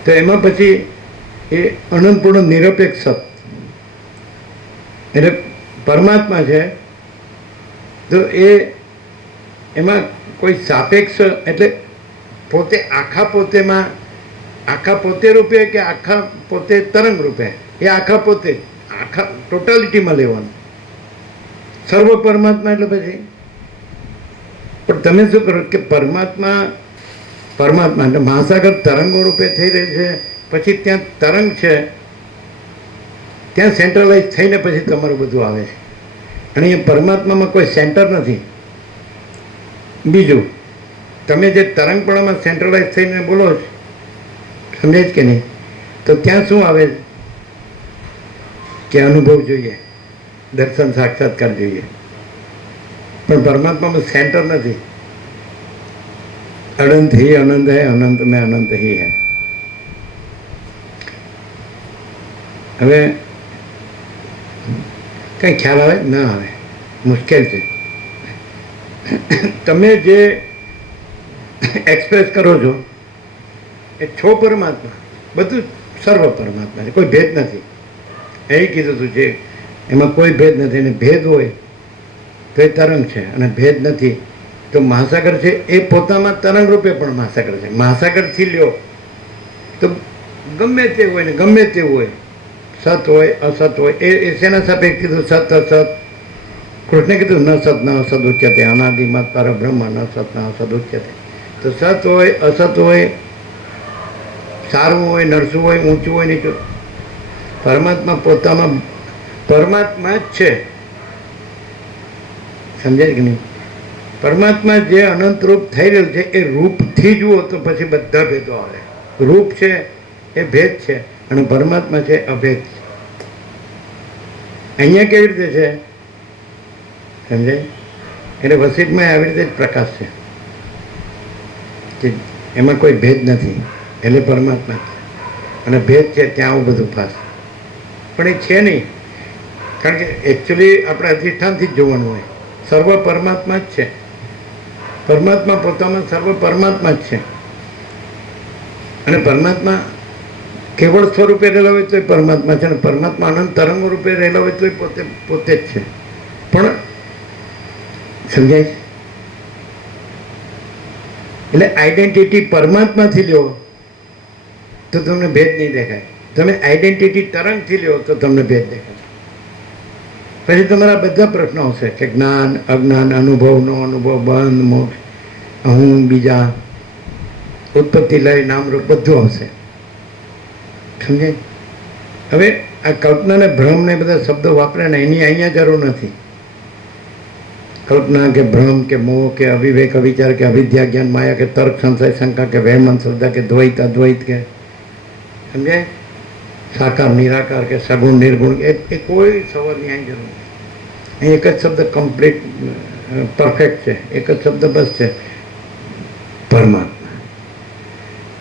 તો એમાં પછી એ અનંતપૂર્ણ નિરપેક્ષ સત એટલે પરમાત્મા છે. તો એમાં કોઈ સાપેક્ષ એટલે પોતે આખા પોતે રૂપે કે આખા પોતે તરંગ રૂપે? એ આખા પોતે આખા ટોટાલિટીમાં લેવાનું. સર્વ પરમાત્મા એટલે પછી પણ તમે શું કરો કે પરમાત્મા એટલે મહાસાગર તરંગો રૂપે થઈ રહી છે. પછી ત્યાં તરંગ છે ત્યાં સેન્ટ્રલાઇઝ થઈને પછી તમારું બધું આવે છે. અને એ પરમાત્મામાં કોઈ સેન્ટર નથી. બીજું તમે જે તરંગપણામાં સેન્ટ્રલાઇઝ થઈને બોલો છો સમજાય કે નહીં? તો ત્યાં શું આવે કે અનુભવ જોઈએ, દર્શન, સાક્ષાત્કાર જોઈએ. પણ પરમાત્મામાં સેન્ટર નથી. अनंत ही अनंत है, अनंत में अनंत ही है. હવે કંઈ ખ્યાલ આવે ના આવે મુશ્કેલ છે. તમે જે એક્સપ્રેસ કરો છો એ છો પરમાત્મા, બધું સર્વ પરમાત્મા છે, કોઈ ભેદ નથી. એ કીધું તું છે એમાં કોઈ ભેદ નથી. અને ભેદ હોય તો એ તરંગ છે અને ભેદ નથી તો મહાસાગર છે. એ પોતામાં તરંગ રૂપે પણ મહાસાગર છે. મહાસાગરથી લ્યો તો ગમે તે હોય ને ગમે તેવું હોય, સત હોય અસત હોય. એ શેના સાપેક્ષ કીધું? સત અસત. કૃષ્ણે કીધું ન સત ન અસદ ઉચ્યતે, અનાદિમત પરબ્રહ્મ ન સત ન અસદ ઉચ્યતે. તો સત હોય અસત હોય, સારું હોય નરસું હોય, ઊંચું હોય નીચું, પરમાત્મા પોતામાં પરમાત્મા જ છે. સમજાય કે નહીં? પરમાત્મા જે અનંત રૂપ થઈ રહ્યું છે એ રૂપથી જુઓ તો પછી બધા ભેદો આવે. રૂપ છે એ ભેદ છે અને પરમાત્મા છે અભેદ છે. અહીંયા કેવી રીતે છે સમજાય? એટલે વસિષ્ઠમાં આવી રીતે જ પ્રકાશ છે કે એમાં કોઈ ભેદ નથી એટલે પરમાત્મા છે. અને ભેદ છે ત્યાં આવું બધું પાસ પણ એ છે નહીં. કારણ કે એકચ્યુઅલી આપણે અધિષ્ઠાનથી જ જોવાનું હોય. સર્વ પરમાત્મા જ છે. પરમાત્મા પોતામાં સર્વ પરમાત્મા જ છે. અને પરમાત્મા કેવળ સ્વરૂપે રહેલા હોય તો પરમાત્મા છે, અને પરમાત્મા અનંત તરંગો રૂપે રહેલા હોય તો પોતે પોતે જ છે. પણ સમજાય છે? એટલે આઈડેન્ટિટી પરમાત્માથી લ્યો તો તમને ભેદ નહીં દેખાય. તમે આઈડેન્ટિટી તરંગથી લ્યો તો તમને ભેદ દેખાય. પછી તમારા બધા પ્રશ્નો આવશે કે જ્ઞાન, અજ્ઞાન, અનુભવનો અનુભવ, બંધ, મોક્ષ, હું, બીજા, ઉત્પત્તિ, લય, નામરૂપ બધું આવશે. સમજે? હવે આ કલ્પના ને ભ્રમ ને બધા શબ્દો વાપરે ને એની અહીંયા જરૂર નથી. કલ્પના કે ભ્રમ કે મોહ કે અવિવેક, અવિચાર કે અવિદ્યા, જ્ઞાન, માયા કે તર્ક, સંશય, શંકા કે વહેમન, શ્રદ્ધા કે દ્વૈત, અદ્વૈત કે સમજે, સાકાર, નિરાકાર કે સગુણ, નિર્ગુણ, એ કોઈ સવાલની અહીં જરૂર નથી. અહીં એક જ શબ્દ કમ્પ્લીટ પરફેક્ટ છે. એક જ શબ્દ બસ છે, પરમાત્મા.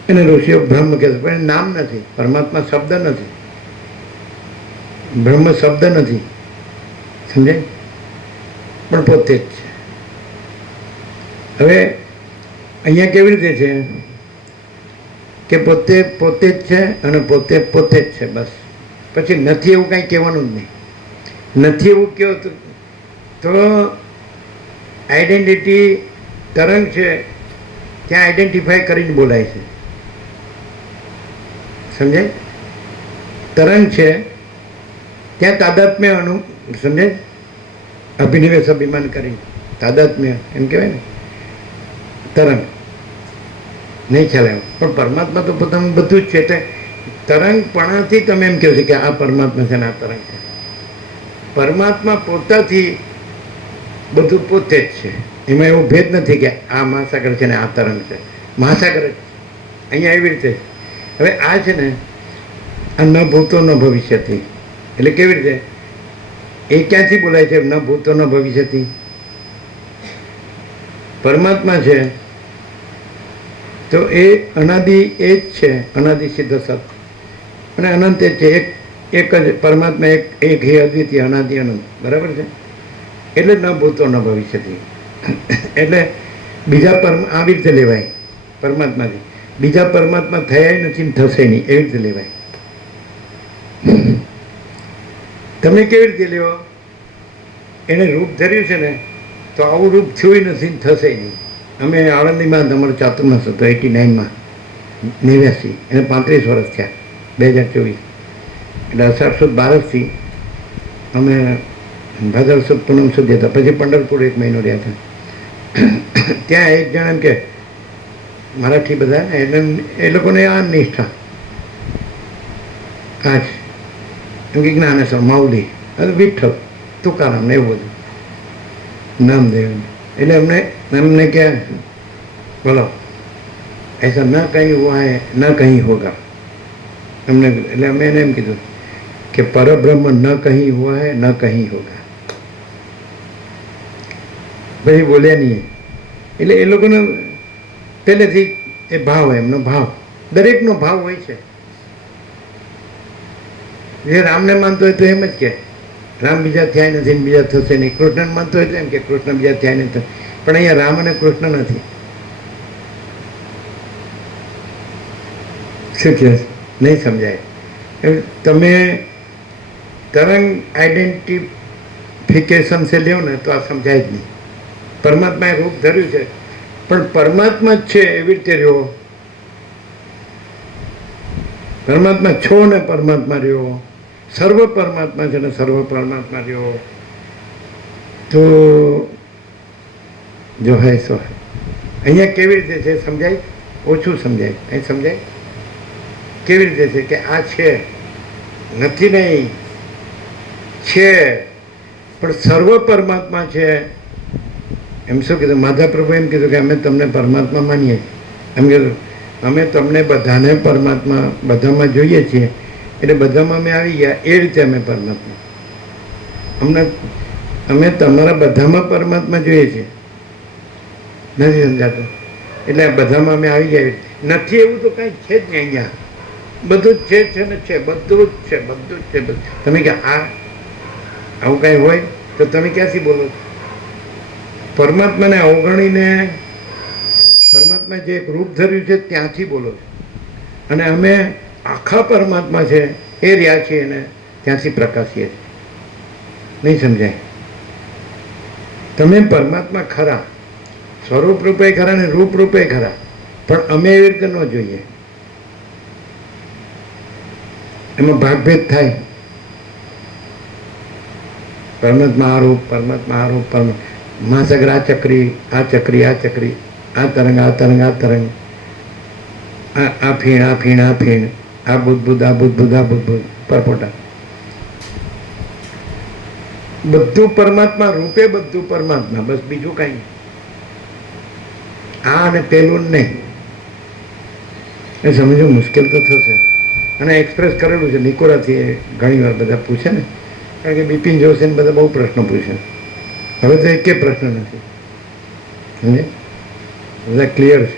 એને ઋષિઓ બ્રહ્મ કહે છે, પણ નામ નથી. પરમાત્મા શબ્દ નથી, બ્રહ્મ શબ્દ નથી. સમજે? પણ પોતે જ છે. હવે અહીંયા કેવી રીતે છે કે પોતે પોતે જ છે અને પોતે પોતે જ છે, બસ. પછી નથી એવું કાંઈ કહેવાનું જ નહીં. નથી એવું કહો તો આઈડેન્ટિટી તરંગ છે ત્યાં આઈડેન્ટિફાય કરીને બોલાય છે. સમજાય? તરંગ છે ત્યાં તાદાત્મ્ય સમજાય, અભિનિવેશ અભિમાન કરીને તાદાત્મ્ય એમ કહેવાય ને, તરંગ નહીં ખ્યાલ આવ્યો. પણ પરમાત્મા તો પોતાનું બધું જ છે. એટલે તરંગપણાથી તમે એમ કહો છો કે આ પરમાત્મા છે ને આ તરંગ છે. પરમાત્મા પોતાથી બધું પોતે જ છે. એમાં એવો ભેદ નથી કે આ મહાસાગર છે ને આ તરંગ છે. મહાસાગર જ અહીંયા એવી રીતે. હવે આ છે ને આ ન ભૂતો ન ભવિષ્યથી, એટલે કેવી રીતે એ ક્યાંથી બોલાય છે? ન ભૂતો ન ભવિષ્યથી. પરમાત્મા છે તો એ અનાદિ એ જ છે, અનાદિ સિદ્ધ સત, અને અનંત એ છે. એક જ પરમાત્મા, એક હે અદ્વિતીય, અનાદિ અનંત. બરાબર છે? એટલે ન ભૂતો ન ભવિષ્યથી. એટલે બીજા આવી રીતે લેવાય પરમાત્માથી. બીજા પરમાત્મા થયા નથી ને થશે નહીં, એવી રીતે લેવાય. તમે કેવી રીતે લેવો? એને રૂપ ધર્યું છે ને તો આવું રૂપ થયું નથી ને થશે નહીં. અમે આણંદીમાં તમારો ચાતુર્માસ હતો 89માં, 89, એને 35 વર્ષ થયા 2024. એટલે અષાઢ સુદ 12થી અમે ભાદર સુદ પૂનમ સુધી હતા. પછી પંઢરપુર 1 મહિનો રહ્યા હતા. ત્યાં એક જણ એમ કે મરાઠી બધા ને એટલે એ લોકોને આ નિષ્ઠા આ છે એમ કે જ્ઞાનેશ્વર, માઉલી, વિઠ્ઠલ, તુકારામ ને એવું બધું નામદેવ. એટલે એમને કે બોલો ऐसा न कहीं हुआ है न कहीं होगा. हमने એટલે અમે એને એમ કીધું કે પરબ્રહ્મ ન કहीं हुआ है न कहीं होगा. પછી બોલ્યા નહીં. એટલે એ લોકોને પહેલેથી એ ભાવ, એમનો ભાવ, દરેકનો ભાવ હોય છે. જે રામને માનતો હોય તો એમ જ કે રામ બીજા થયા નથી ને બીજા થશે નહીં. કૃષ્ણને માનતો હોય તો એમ કે કૃષ્ણ બીજા થયા નથી. પણ અહીંયા રામ અને કૃષ્ણ નથી. શું કહે? નહીં સમજાય. તમે તરંગ આઈડેન્ટિફિકેશન से લ્યો ને તો આ સમજાય જ નહીં. પરમાત્માએ રૂપ ધર્યું છે પણ પરમાત્મા જ છે એવી રીતે રહ્યો. પરમાત્મા છો ને પરમાત્મા રહ્યો. સર્વ પરમાત્મા છે ને સર્વ પરમાત્મા રહ્યો. તો જો હે સો હે. અહીંયા કેવી રીતે છે સમજાય? ઓછું સમજાય. અહીં સમજાય કેવી રીતે છે કે આ છે, નથી નહીં, છે પણ સર્વ પરમાત્મા છે. એમ શું કીધું? માધા પ્રભુ એમ કીધું કે અમે તમને પરમાત્મા માનીએ. એમ કીધું અમે તમને બધાને પરમાત્મા બધામાં જોઈએ છીએ, એટલે બધામાં અમે આવી ગયા. એ રીતે અમે પરમાત્મા, અમે તમારા બધામાં પરમાત્મા જોઈએ છીએ. નથી સમજાતું? એટલે બધામાં અમે આવી ગયા. નથી એવું તો કાંઈ છે જ નહીં. અહીંયા બધું જ છે ને છે, બધું જ છે, બધું જ છે. તમે કે આ આવું કાંઈ હોય તો તમે ક્યાંથી બોલો છો? પરમાત્માને અવગણીને પરમાત્મા જે એક રૂપ ધર્યું છે ત્યાંથી બોલો છો, અને અમે આખા પરમાત્મા છે એ રહ્યા છીએ ને ત્યાંથી પ્રકાશીએ છીએ. નહીં સમજાય? તમે પરમાત્મા ખરા, સ્વરૂપ રૂપે ખરા ને રૂપ રૂપે ખરા, પણ અમે એવી રીતે ન જોઈએ. એમાં ભાગભેદ થાય. પરમાત્મા આરોપ, પરમાત્મા આરોપ, મહાસાગર આ ચક્રી, આ ચક્રી, આ ચક્રી, આ તરંગ, આ તરંગ, આ તરંગ, આ ફીણ, આ ફીણ, આ ફીણ, આ બુદ્ધ, આ બુદ્ધ, આ બુદ્ધ, પરપોટા. બધું પરમાત્મા રૂપે, બધું પરમાત્મા, બસ બીજું કાંઈ. આ અને પેલું નહીં. એ સમજવું મુશ્કેલ તો થશે. અને એક્સપ્રેસ કરેલું છે નિકોરાથી, ઘણી વાર બધા પૂછે ને, કારણ કે બિપિન જોશીને બધા બહુ પ્રશ્ન પૂછે. હવે તો એકે પ્રશ્ન નથી, સમજે? બધા ક્લિયર છે.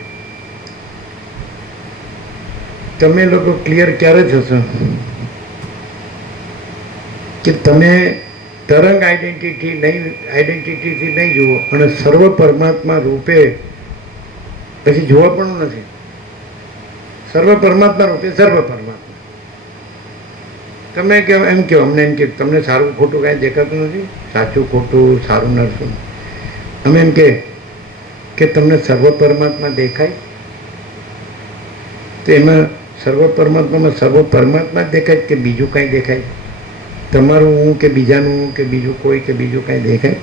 તમે લોકો ક્લિયર ક્યારે થશો કે તમે તરંગ આઈડેન્ટિટીથી નહીં જુઓ અને સર્વ પરમાત્મા રૂપે પછી જોવા પણ નથી. સર્વ પરમાત્મા રૂપે સર્વ પરમાત્મા. તમે કહો એમ કહો, અમને એમ કે તમને સારું ખોટું કાંઈ દેખાતું નથી, સાચું ખોટું, સારું નરસું. અમે એમ કે તમને સર્વ પરમાત્મા દેખાય, તો એમાં સર્વ પરમાત્મામાં સર્વ પરમાત્મા જ દેખાય કે બીજું કાંઈ દેખાય? તમારું હું કે બીજાનું હું કે બીજું કોઈ કે બીજું કાંઈ દેખાય?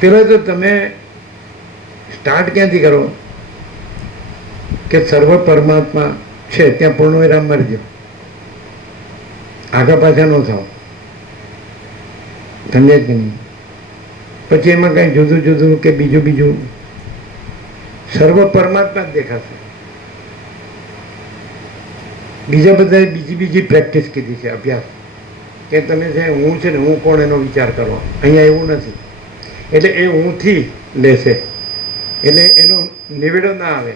પેલા તો તમે સ્ટાર્ટ ક્યાંથી કરો કે સર્વ પરમાત્મા છે, ત્યાં પૂર્ણ વિરામ મારજો, આગા પાછા ન થાવ. સમજે કે નહીં? પછી એમાં કાંઈ જુદું જુદું કે બીજું બીજું, સર્વ પરમાત્મા જ દેખાશે. બીજા બધા બીજી પ્રેક્ટિસ કીધી છે, અભ્યાસ, કે તમે છે હું છે ને હું કોણ એનો વિચાર કરો. અહીંયા એવું નથી. એટલે એ હુંથી લેશે, એટલે એનો નિવેડો ના આવે,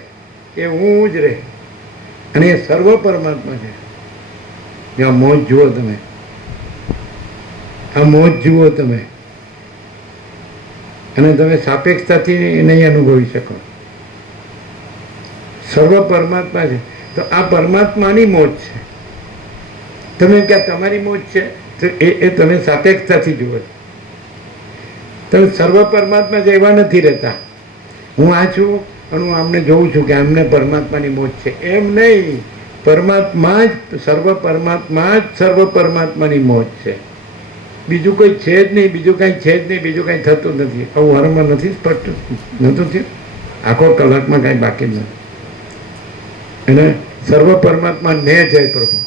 એ હું જ રહે. અને એ સર્વ પરમાત્મા છે. આ મોજ જુઓ તમે, આ મોજ જુઓ તમે, અને તમે સાપેક્ષતાથી નહીં અનુભવી શકો. સર્વ પરમાત્મા છે, તો આ પરમાત્માની મોજ છે. તમે એમ કે તમારી મોજ છે, તો એ તમે સાપેક્ષતાથી જુઓ. તમે સર્વ પરમાત્મા જે એવા નથી રહેતા, હું આ છું અને હું આમને જોઉં છું કે આમને પરમાત્માની મોજ છે, એમ નહીં. પરમાત્મા જ સર્વ પરમાત્મા જ સર્વ પરમાત્માની મોજ છે. બીજું કોઈ છે જ નહીં, બીજું કાંઈ છે જ નહીં, બીજું કાંઈ થતું નથી. આવું વારંવાર નથી સ્પષ્ટ નહોતું થયું? આખો કલાકમાં કાંઈ બાકી જ નથી. અને સર્વ પરમાત્મા ને જય પ્રભુ.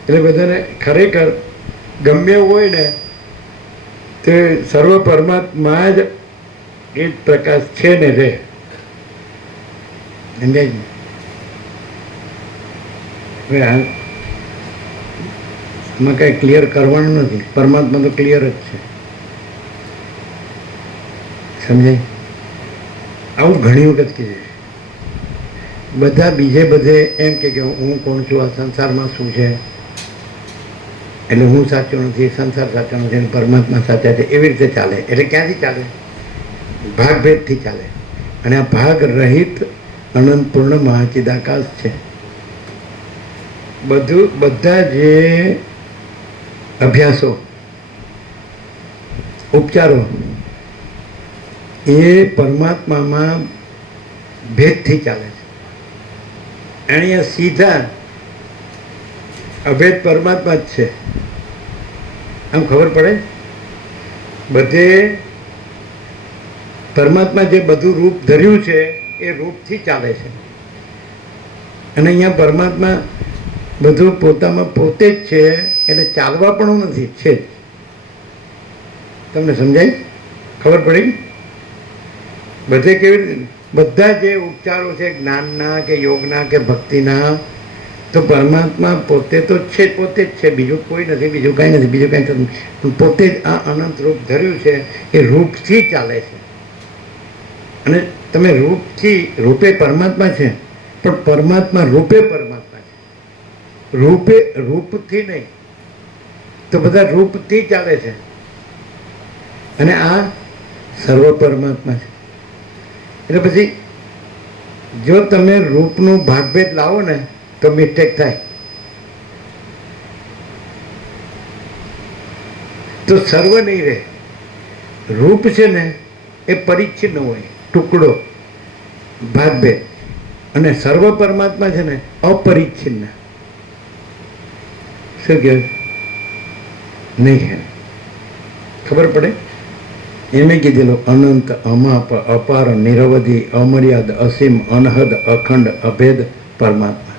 એટલે બધાને ખરેખર ગમે એવું હોય ને તે સર્વ પરમાત્મા જ એ જ પ્રકાશ છે ને રે. સમજાય ને? હવે આમાં કાંઈ ક્લિયર કરવાનું નથી. પરમાત્મા તો ક્લિયર જ છે. સમજાય? આવું ઘણી વખત કીધું છે. બધા બીજે બધે એમ કે હું કોણ છું, આ સંસારમાં શું છે, એટલે હું સાચો નથી, સંસાર સાચો નથી, અને પરમાત્મા સાચા છે, એવી રીતે ચાલે. એટલે ક્યાંથી ચાલે? ભાગભેદથી ચાલે. અને આ ભાગ રહિત અનંત પૂર્ણ મહાચિદાકાશ છે. બધા જે અભ્યાસો, ઉપચારો એ પરમાત્મામાં ભેદથી ચાલે છે. અહીંયા સીધા અભેદ પરમાત્મા જ છે. આમ ખબર પડે? બધે પરમાત્મા જે બધું રૂપ ધર્યું છે એ રૂપથી ચાલે છે. અને અહીંયા પરમાત્મા બધું પોતામાં પોતે જ છે, એટલે ચાલવા પણ નથી, છે જ. તમને સમજાય? ખબર પડી? બધે કેવી રીતે બધા જે ઉપચારો છે જ્ઞાનના કે યોગના કે ભક્તિના, તો પરમાત્મા પોતે તો છે, પોતે જ છે, બીજું કોઈ નથી, બીજું કાંઈ નથી, બીજું કાંઈ થતું. પોતે જ આ અનંત રૂપ ધર્યું છે, એ રૂપથી ચાલે છે. અને તમે રૂપથી, રૂપે પરમાત્મા છે, પણ પરમાત્મા રૂપે પરમાત્મા છે. રૂપથી નહીં, તો બધા રૂપથી ચાલે છે. અને આ સર્વ પરમાત્મા છે. એટલે પછી જો તમે રૂપનું ભાગભેદ લાવો ને તો મિસ્ટેક થાય. તો સર્વ નહીં રહે. રૂપ છે ને એ પરિચ્છિન્ન હોય, ટુકડો, ભાગભેદ. અને સર્વ પરમાત્મા છે ને અપરિચ્છિન્ન. શું કહે નહીં ખબર પડે? એમે કીધેલું અનંત, અમાપ, અપાર, નિરવધિ, અમર્યાદ, અસીમ, અનહદ, અખંડ, અભેદ પરમાત્મા.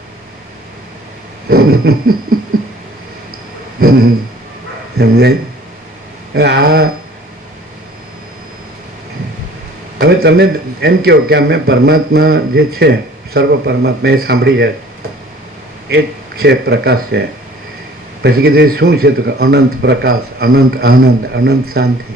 સમજાય? આ હવે તમે એમ કહો કે અમે પરમાત્મા જે છે સર્વ પરમાત્મા એ સાંભળી જાય, એ જ છે, પ્રકાશ છે. પછી કીધું એ શું છે? તો કે અનંત પ્રકાશ, અનંત આનંદ, અનંત શાંતિ.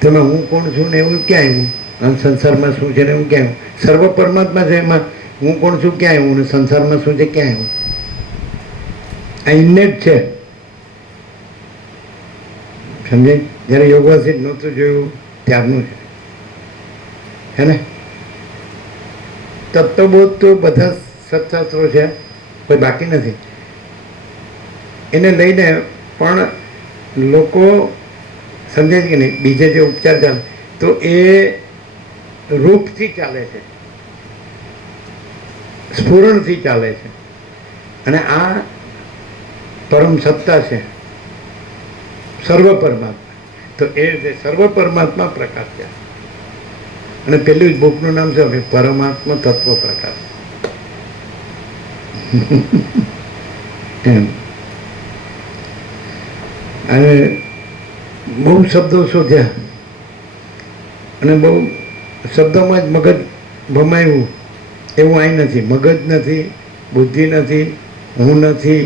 તમે હું કોણ છું ને એવું ક્યાં આવ્યું? અને સંસારમાં શું છે ને એવું ક્યાં આવ્યું? સર્વ પરમાત્મા છે, એમાં હું કોણ છું ક્યાં આવ્યું? ને સંસારમાં શું છે ક્યાં આવ્યું? આ ઇન્નેટ છે. સમજાય? જ્યારે યોગવાસી નહોતું જોયું ત્યારનું છે, હે ને? તત્વબોધ તો બધા સત્શાસ્ત્રો છે, કોઈ બાકી નથી. એને લઈને પણ લોકો સમજે છે કે નહીં? બીજે જે ઉપચાર ચાલે તો એ રૂપથી ચાલે છે, સ્ફુરણથી ચાલે છે. અને આ પરમ સત્તા છે, સર્વ પરમાત્મા. તો એ સર્વ પરમાત્મા પ્રકાશ છે. અને પેલું જ બુકનું નામ છે પરમાત્મા તત્વ પ્રકાશ. એમ. અને બહુ શબ્દો શોધ્યા અને બહુ શબ્દોમાં જ મગજ ભમાયું. એવું અહીં નથી. મગજ નથી, બુદ્ધિ નથી, હું નથી,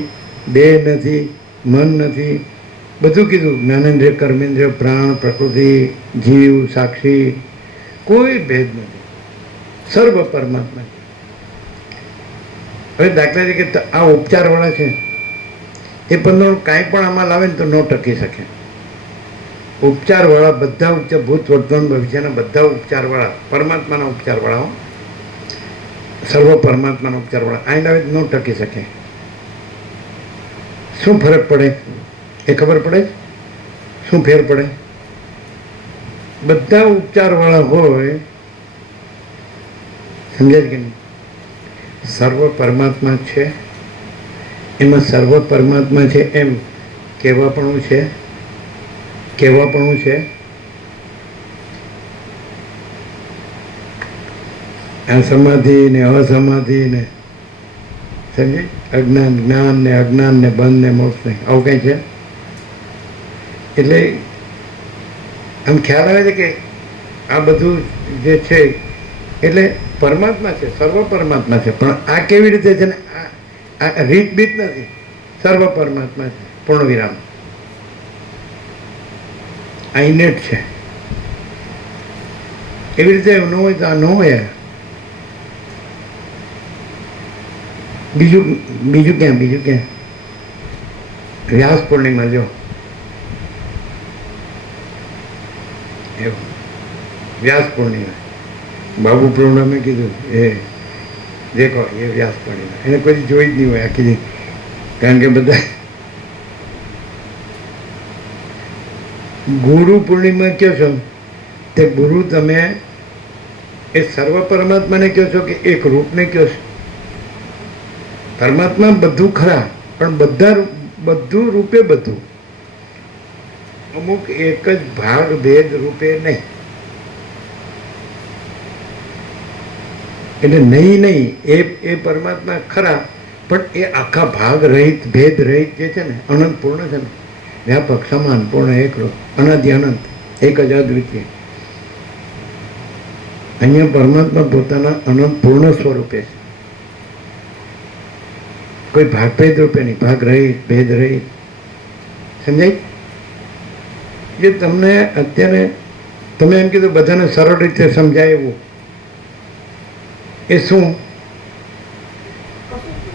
દેહ નથી, મન નથી. બધું કીધું. જ્ઞાનેન્દ્રિય, કર્મેન્દ્રિય, પ્રાણ, પ્રકૃતિ, જીવ, સાક્ષી, કોઈ ભેદ નથી. સર્વ પરમાત્મા. હવે દાખલા તરીકે આ ઉપચારવાળા છે એ પણ કાંઈ પણ આમાં લાવે ને તો ન ટકી શકે. ઉપચારવાળા બધા ઉપચાર, ભૂત, વર્તમાન, ભવિષ્યના બધા ઉપચારવાળા, પરમાત્માના ઉપચારવાળાઓ, સર્વ પરમાત્માના ઉપચારવાળા અહીં લાવે ન ટકી શકે. શું ફરક પડે એ ખબર પડે? શું ફેર પડે? બધા ઉપચારવાળા હોય, સમજાય કે નહીં? સર્વ પરમાત્મા છે, એમાં સર્વ પરમાત્મા છે એમ કહેવાપણું છે, કહેવાપણું છે. આ સમાધિ ને અસમાધિ ને સમજે, અજ્ઞાન, જ્ઞાન ને અજ્ઞાન ને બંધ ને મોક્ષ ને આવું કંઈ છે. એટલે આમ ખ્યાલ આવે છે કે આ બધું જે છે એટલે પરમાત્મા છે, સર્વ પરમાત્મા છે. પણ આ કેવી રીતે છે ને? આ રીત બીત નથી. સર્વ પરમાત્મા છે, પૂર્ણ વિરામ. આ ઇનેટ છે. એવી રીતે ન હોય તો આ ન હોય. બીજું ક્યાં? વ્યાસ પૂર્ણિમા જો એવું, વ્યાસ પૂર્ણિમા બાબુ પ્રૌઢમે કીધું એ દેખો એ વ્યાસ પૂર્ણિમા. એને કોઈ જોઈ જ નહીં હોય આખી. કારણ કે બધા ગુરુ પૂર્ણિમા કહો છો તે ગુરુ તમે એ સર્વ પરમાત્માને કહો છો કે એક રૂપને કહો છો? પરમાત્મા બધું ખરા, પણ બધું રૂપે બધું, અમુક એક જ ભાગ ભેદ રૂપે નહીં. એટલે નહીં એ પરમાત્મા ખરા, પણ એ આખા ભાગ રહિત, ભેદ રહિત જે છે ને, અનંત પૂર્ણ છે ને, વ્યાપક, સમાન, પૂર્ણ, એકરૂપ, અનાદિ અનંત, એક જ અદ્વિતીય. અહીંયા પરમાત્મા પોતાના અનંત પૂર્ણ સ્વરૂપે છે. કોઈ ભાગભેદ રૂપે નહીં, ભાગ રહિત, ભેદ રહિત. સમજાય? જે તમને અત્યારે તમે એમ કીધું બધાને સરળ રીતે સમજાય એવું, એ શું?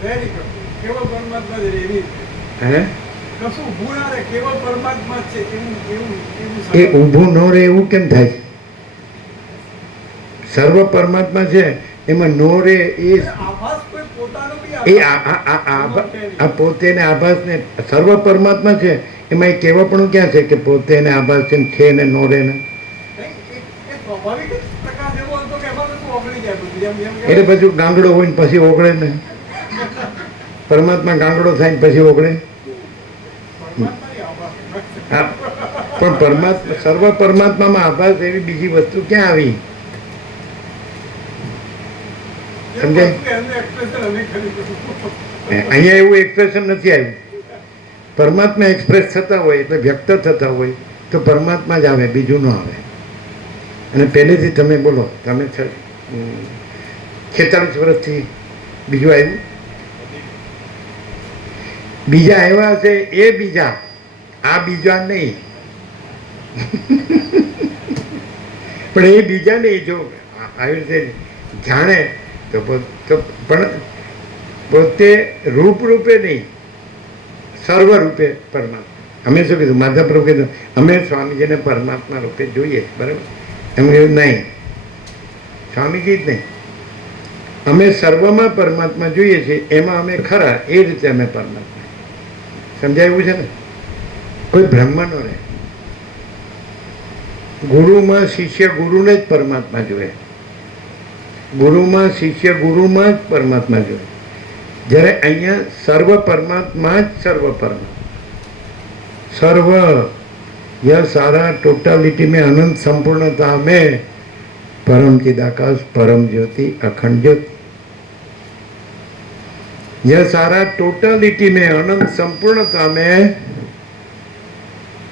Very good. કેવળ પરમાત્મા જ રહે એવી રીતે. હે કશું ઊભું ના રહે, કેવળ પરમાત્મા જ છે એવું એવું એવું એ સમજ. ઊભું ન રહે એવું કેમ થાય છે? સર્વ પરમાત્મા છે એમાં નો રહે એ આભાસ કોઈ પોતાનો બી એ આભાસ આ પોતે ને આભાસ ને સર્વ પરમાત્મા છે એમાં એ કહેવાપણું ક્યાં છે કે પોતે ને આભાસ છે ને નો રહે ને? નહીં, એ સ્વાભાવિક જ પ્રકાશ એવો હતો કે એમાં બધું ઓગળી જાય બધું. જેમ જેમ એટલે પછી ગાંગડો હોય ને પછી ઓગળે ને? પરમાત્મા ગાંગડો થાય ને પછી ઓગળે? પરમાત્માની આભાસ. હા, પણ પરમાત્મા સર્વ પરમાત્મામાં આભાસ એવી બીજી વસ્તુ ક્યાં આવી? સમજાય? એનું expression અમે કર્યું. અહીંયા એવું એક્સપ્રેશન નથી આવ્યું. પરમાત્મા એક્સપ્રેસ થતા હોય એટલે વ્યક્ત થતા હોય તો પરમાત્મા જ આવે, બીજું ન આવે. અને પહેલેથી તમે બોલો, તમે 46 વર્ષથી બીજું આવ્યું, બીજા આવ્યા હશે એ બીજા, આ બીજા નહીં. પણ એ બીજા નહીં, જો આવી રીતે જાણે તો પણ પોતે રૂપે નહીં, સર્વ રૂપે પરમાત્મા. અમે શું કીધું? માધવપ્રભુ કીધું અમે સ્વામીજીને પરમાત્મા રૂપે જોઈએ, બરાબર? એમ કીધું નહીં, સ્વામીજી જ નહીં, અમે સર્વમાં પરમાત્મા જોઈએ છીએ, એમાં અમે ખરા એ રીતે અમે પરમાત્મા. સમજાય એવું છે ને? કોઈ બ્રહ્મ નો રહે. ગુરુમાં શિષ્ય ગુરુને જ પરમાત્મા જોએ, ગુરુમાં શિષ્ય ગુરુમાં જ પરમાત્મા જોએ. જ્યારે અહીંયા સર્વ પરમાત્મા જ સર્વ પરમાત્મા, સર્વ यह सारा टोटालिटी में अनंत संपूर्णता में परम चिदाकाश परम ज्योति अखंड ज्योति, यह सारा टोटालिटी में अनंत संपूर्णता में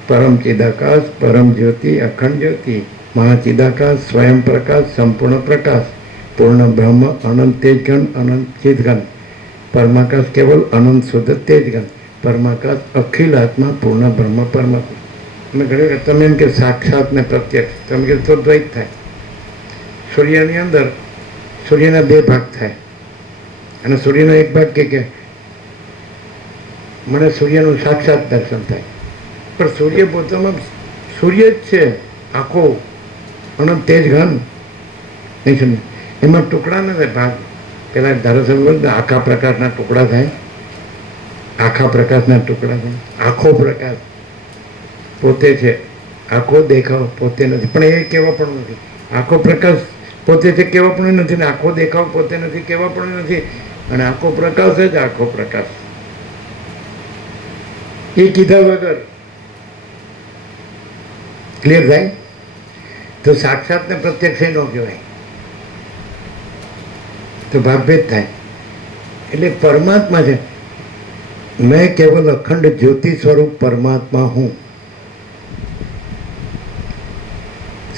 परम चिदाकाश परम ज्योति अखंड ज्योति महाचिदाकाश स्वयं प्रकाश संपूर्ण प्रकाश पूर्ण ब्रह्म अनंत तेजगण अनंत चिदगण परमाकाश केवल अनंत शुद्ध तेजगण परमाकाश अखिल आत्मा पूर्ण ब्रह्म परमात्मा. મેં કહ્યું કે તમે એમ કે સાક્ષાત ને પ્રત્યક્ષ, તમે કીધું તો દ્વૈત થાય. સૂર્યની અંદર સૂર્યના બે ભાગ થાય અને સૂર્યનો એક ભાગ કે મને સૂર્યનું સાક્ષાત દર્શન થાય, પણ સૂર્ય પોતામાં સૂર્ય જ છે આખો અનંત તેજ ઘન નહીં સમજ. એમાં ટુકડા ન થાય ભાગ. પેલા ધારાસભ્ય આખા પ્રકાશના ટુકડા થાય, આખા પ્રકાશના ટુકડા થાય. આખો પ્રકાશ પોતે છે, આખો દેખાવ પોતે નથી, પણ એ કહેવા પણ નથી. આખો પ્રકાશ પોતે છે કહેવા પણ નથી ને આખો દેખાવ પોતે નથી કહેવા પણ નથી. અને આખો પ્રકાશ જ આખો પ્રકાશ એ કીધા વગર ક્લિયર થાય તો સાક્ષાત ને પ્રત્યક્ષ ન કહેવાય, તો ભાગભેદ થાય. એટલે પરમાત્મા છે, મેં કેવલ અખંડ જ્યોતિ સ્વરૂપ પરમાત્મા હું.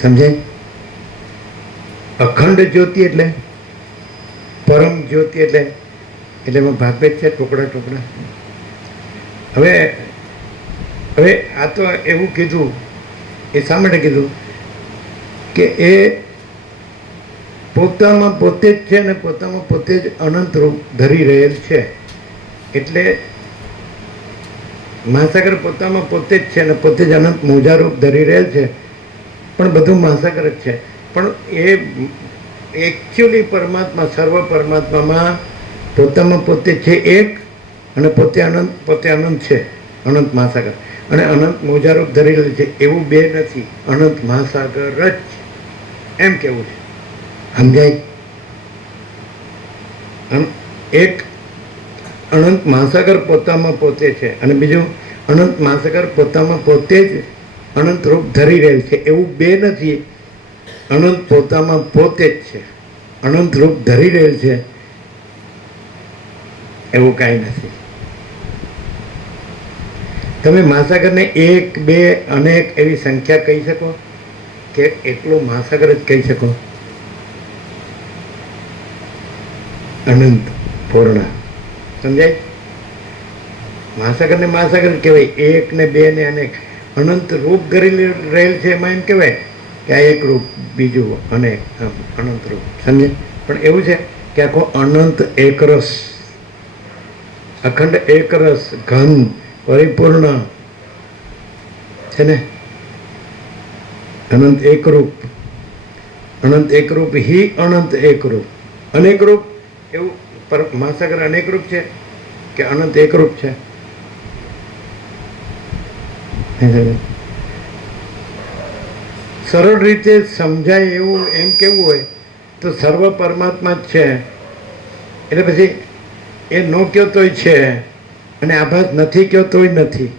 સમજાય? અખંડ જ્યોતિ એટલે પરમ જ્યોતિ એટલે એમાં ભાગભેદ છે, ટુકડા ટુકડા. હવે આ તો એવું કીધું, એ શા માટે કીધું કે એ પોતામાં પોતે જ છે ને પોતામાં પોતે જ અનંત રૂપ ધરી રહેલ છે. એટલે મહાસાગર પોતામાં પોતે જ છે ને પોતે જ અનંત મોજા રૂપ ધરી રહેલ છે, પણ બધું મહાસાગર જ છે. પણ એ એકચ્યુઅલી પરમાત્મા સર્વ પરમાત્મામાં પોતામાં પોતે છે એક અને પોતે અનંત છે, અનંત મહાસાગર. અને અનંત મોજારૂપ ધરી રહેલું છે, એવું બે નથી, અનંત મહાસાગર જ એમ કેવું છે. સમજાય? એક અનંત મહાસાગર પોતામાં પોતે છે અને બીજું અનંત મહાસાગર પોતામાં પોતે જ અનંત રૂપ ધરી રહેલ છે, એવું બે નથી. અનંત પોતામાં પોતે જ છે, અનંત રૂપ ધરી રહેલ છે, એવું કાંઈ નથી. તમે મહાસાગરને એક બે અનેક એવી સંખ્યા કહી શકો કે એટલું મહાસાગર જ કહી શકો? અનંત પૂર્ણ. સમજાય? મહાસાગરને મહાસાગર કહેવાય, એક ને બે ને અનેક. અનંત રૂપ ધરી રહેલ છે એમાં એમ કહેવાય કે આ એક રૂપ, બીજું અનેક, અનંત રૂપ. સમજે? પણ એવું છે કે આખો અનંત એકરસ અખંડ એક રસ ઘન પરિપૂર્ણ છે ને, અનંત એકરૂપ, અનંત એકરૂપ હિ અનંત એકરૂપ. અનેક રૂપ એવું મહાસાગર અનેક રૂપ છે કે અનંત એકરૂપ છે? સરળ રીતે સમજાય એવું એમ કેવું હોય તો સર્વ પરમાત્મા જ છે, એટલે પછી એ નો કયો તોય છે અને આભાસ નથી કયો તોય નથી.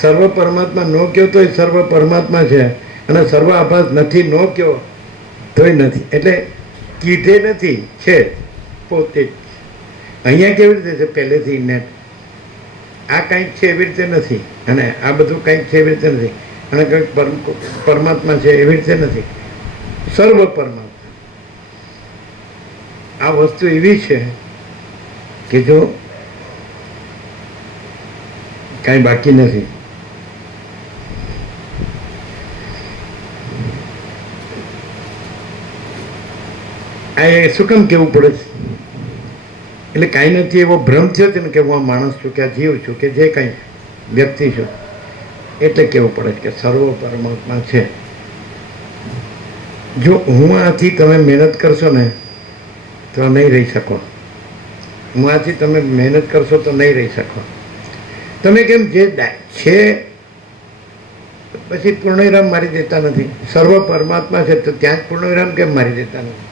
સર્વ પરમાત્મા નો કયો તોય સર્વ પરમાત્મા છે અને સર્વ આભાસ નથી નો કયો તોય નથી. એટલે કીધે નથી, છે પોતે જ. અહીંયા કેવી રીતે છે? પહેલેથી નેટ આ કંઈક છે એવી રીતે નથી, અને આ બધું કંઈક છે એવી રીતે નથી, અને કંઈક પરમાત્મા છે એવી રીતે નથી. સર્વ પરમાત્મા આ વસ્તુ એવી છે કે જો કાંઈ બાકી નથી. આ એ શું કામ કહેવું પડે છે? એટલે કાંઈ નથી એવો ભ્રમ થયો છે ને કે હું આ માણસ છું, કે આ જીવ છું, કે જે કાંઈ વ્યક્તિ છું, એટલે કહેવું પડે છે કે સર્વ પરમાત્મા છે. જો હું આથી તમે મહેનત કરશો ને તો નહીં રહી શકો. હું આથી તમે મહેનત કરશો તો નહીં રહી શકો. તમે કેમ જે છે પછી પૂર્ણવિરામ મારી દેતા નથી? સર્વ પરમાત્મા છે તો ત્યાં જ પૂર્ણવિરામ કેમ મારી દેતા નથી?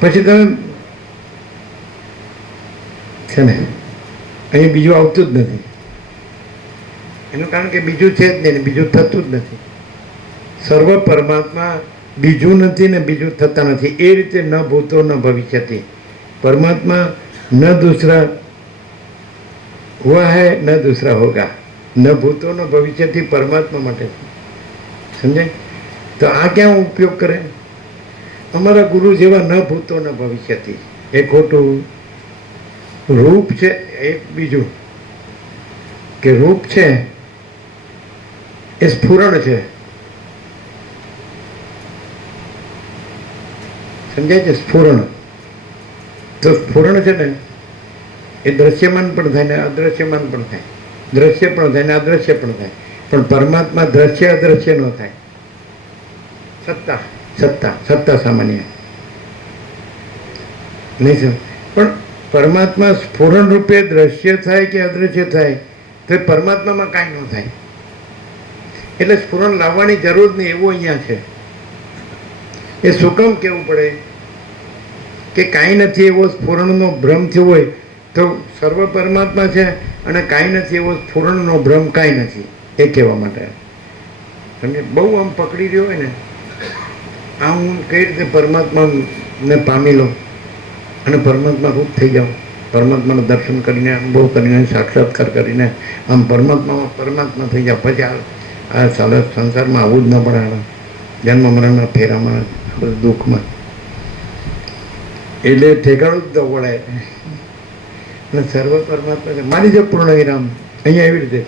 પછી તમે છે ને અહીં બીજું આવતું જ નથી. એનું કારણ કે બીજું છે જ નહીં, બીજું થતું જ નથી. સર્વ પરમાત્મા બીજું નથી ને બીજું થતા નથી. એ રીતે ન ભૂતો ન ભવિષ્યથી. પરમાત્મા ન દૂસરા હુઆ હૈ ન દૂસરા હોગા. ન ભૂતો ન ભવિષ્યથી પરમાત્મા માટે. સમજાય? તો આ ક્યાં ઉપયોગ કરે? અમારા ગુરુ જેવા ન ભૂતો ન ભવિષ્યથી. એ ખોટું. રૂપ છે એક બીજું કે રૂપ છે એ સ્ફુરણ છે. સમજાય છે? સ્ફુરણ. તો સ્ફુરણ છે ને એ દ્રશ્યમાન પણ થાય ને અદ્રશ્યમાન પણ થાય. દ્રશ્ય પણ થાય ને અદ્રશ્ય પણ થાય. પણ પરમાત્મા દ્રશ્ય અદ્રશ્ય ન થાય. સત્તા સત્તા સત્તા સામાન્ય નહીં સર. પણ પરમાત્મા સ્ફુરણ રૂપે દ્રશ્ય થાય કે અદ્રશ્ય થાય તો એ પરમાત્મામાં કાંઈ ન થાય. એટલે સ્ફુરણ લાવવાની જરૂર નહીં એવું અહીંયા છે. એ શું કામ કહેવું પડે કે કાંઈ નથી એવો સ્ફુરણનો ભ્રમ થયો હોય તો સર્વ પરમાત્મા છે, અને કાંઈ નથી એવો સ્ફુરણનો ભ્રમ કાંઈ નથી, એ કહેવા માટે. તમે બહુ આમ પકડી રહ્યો હોય ને, આ હું કઈ રીતે પરમાત્માને પામી લો અને પરમાત્મા રૂપ થઈ જાઓ, પરમાત્માનું દર્શન કરીને અનુભવ કરીને સાક્ષાત્કાર કરીને આમ પરમાત્મા થઈ જાઓ. પછી આ સારા સંસારમાં આવું જ ન પડે. જન્મ મરણના ફેરામાં બધું દુઃખમાં એટલે ઠેકાણું જ ન પડે. અને સર્વ પરમાત્મા છે. મારી જો પૂર્ણ વિરામ અહીંયા એવી રીતે.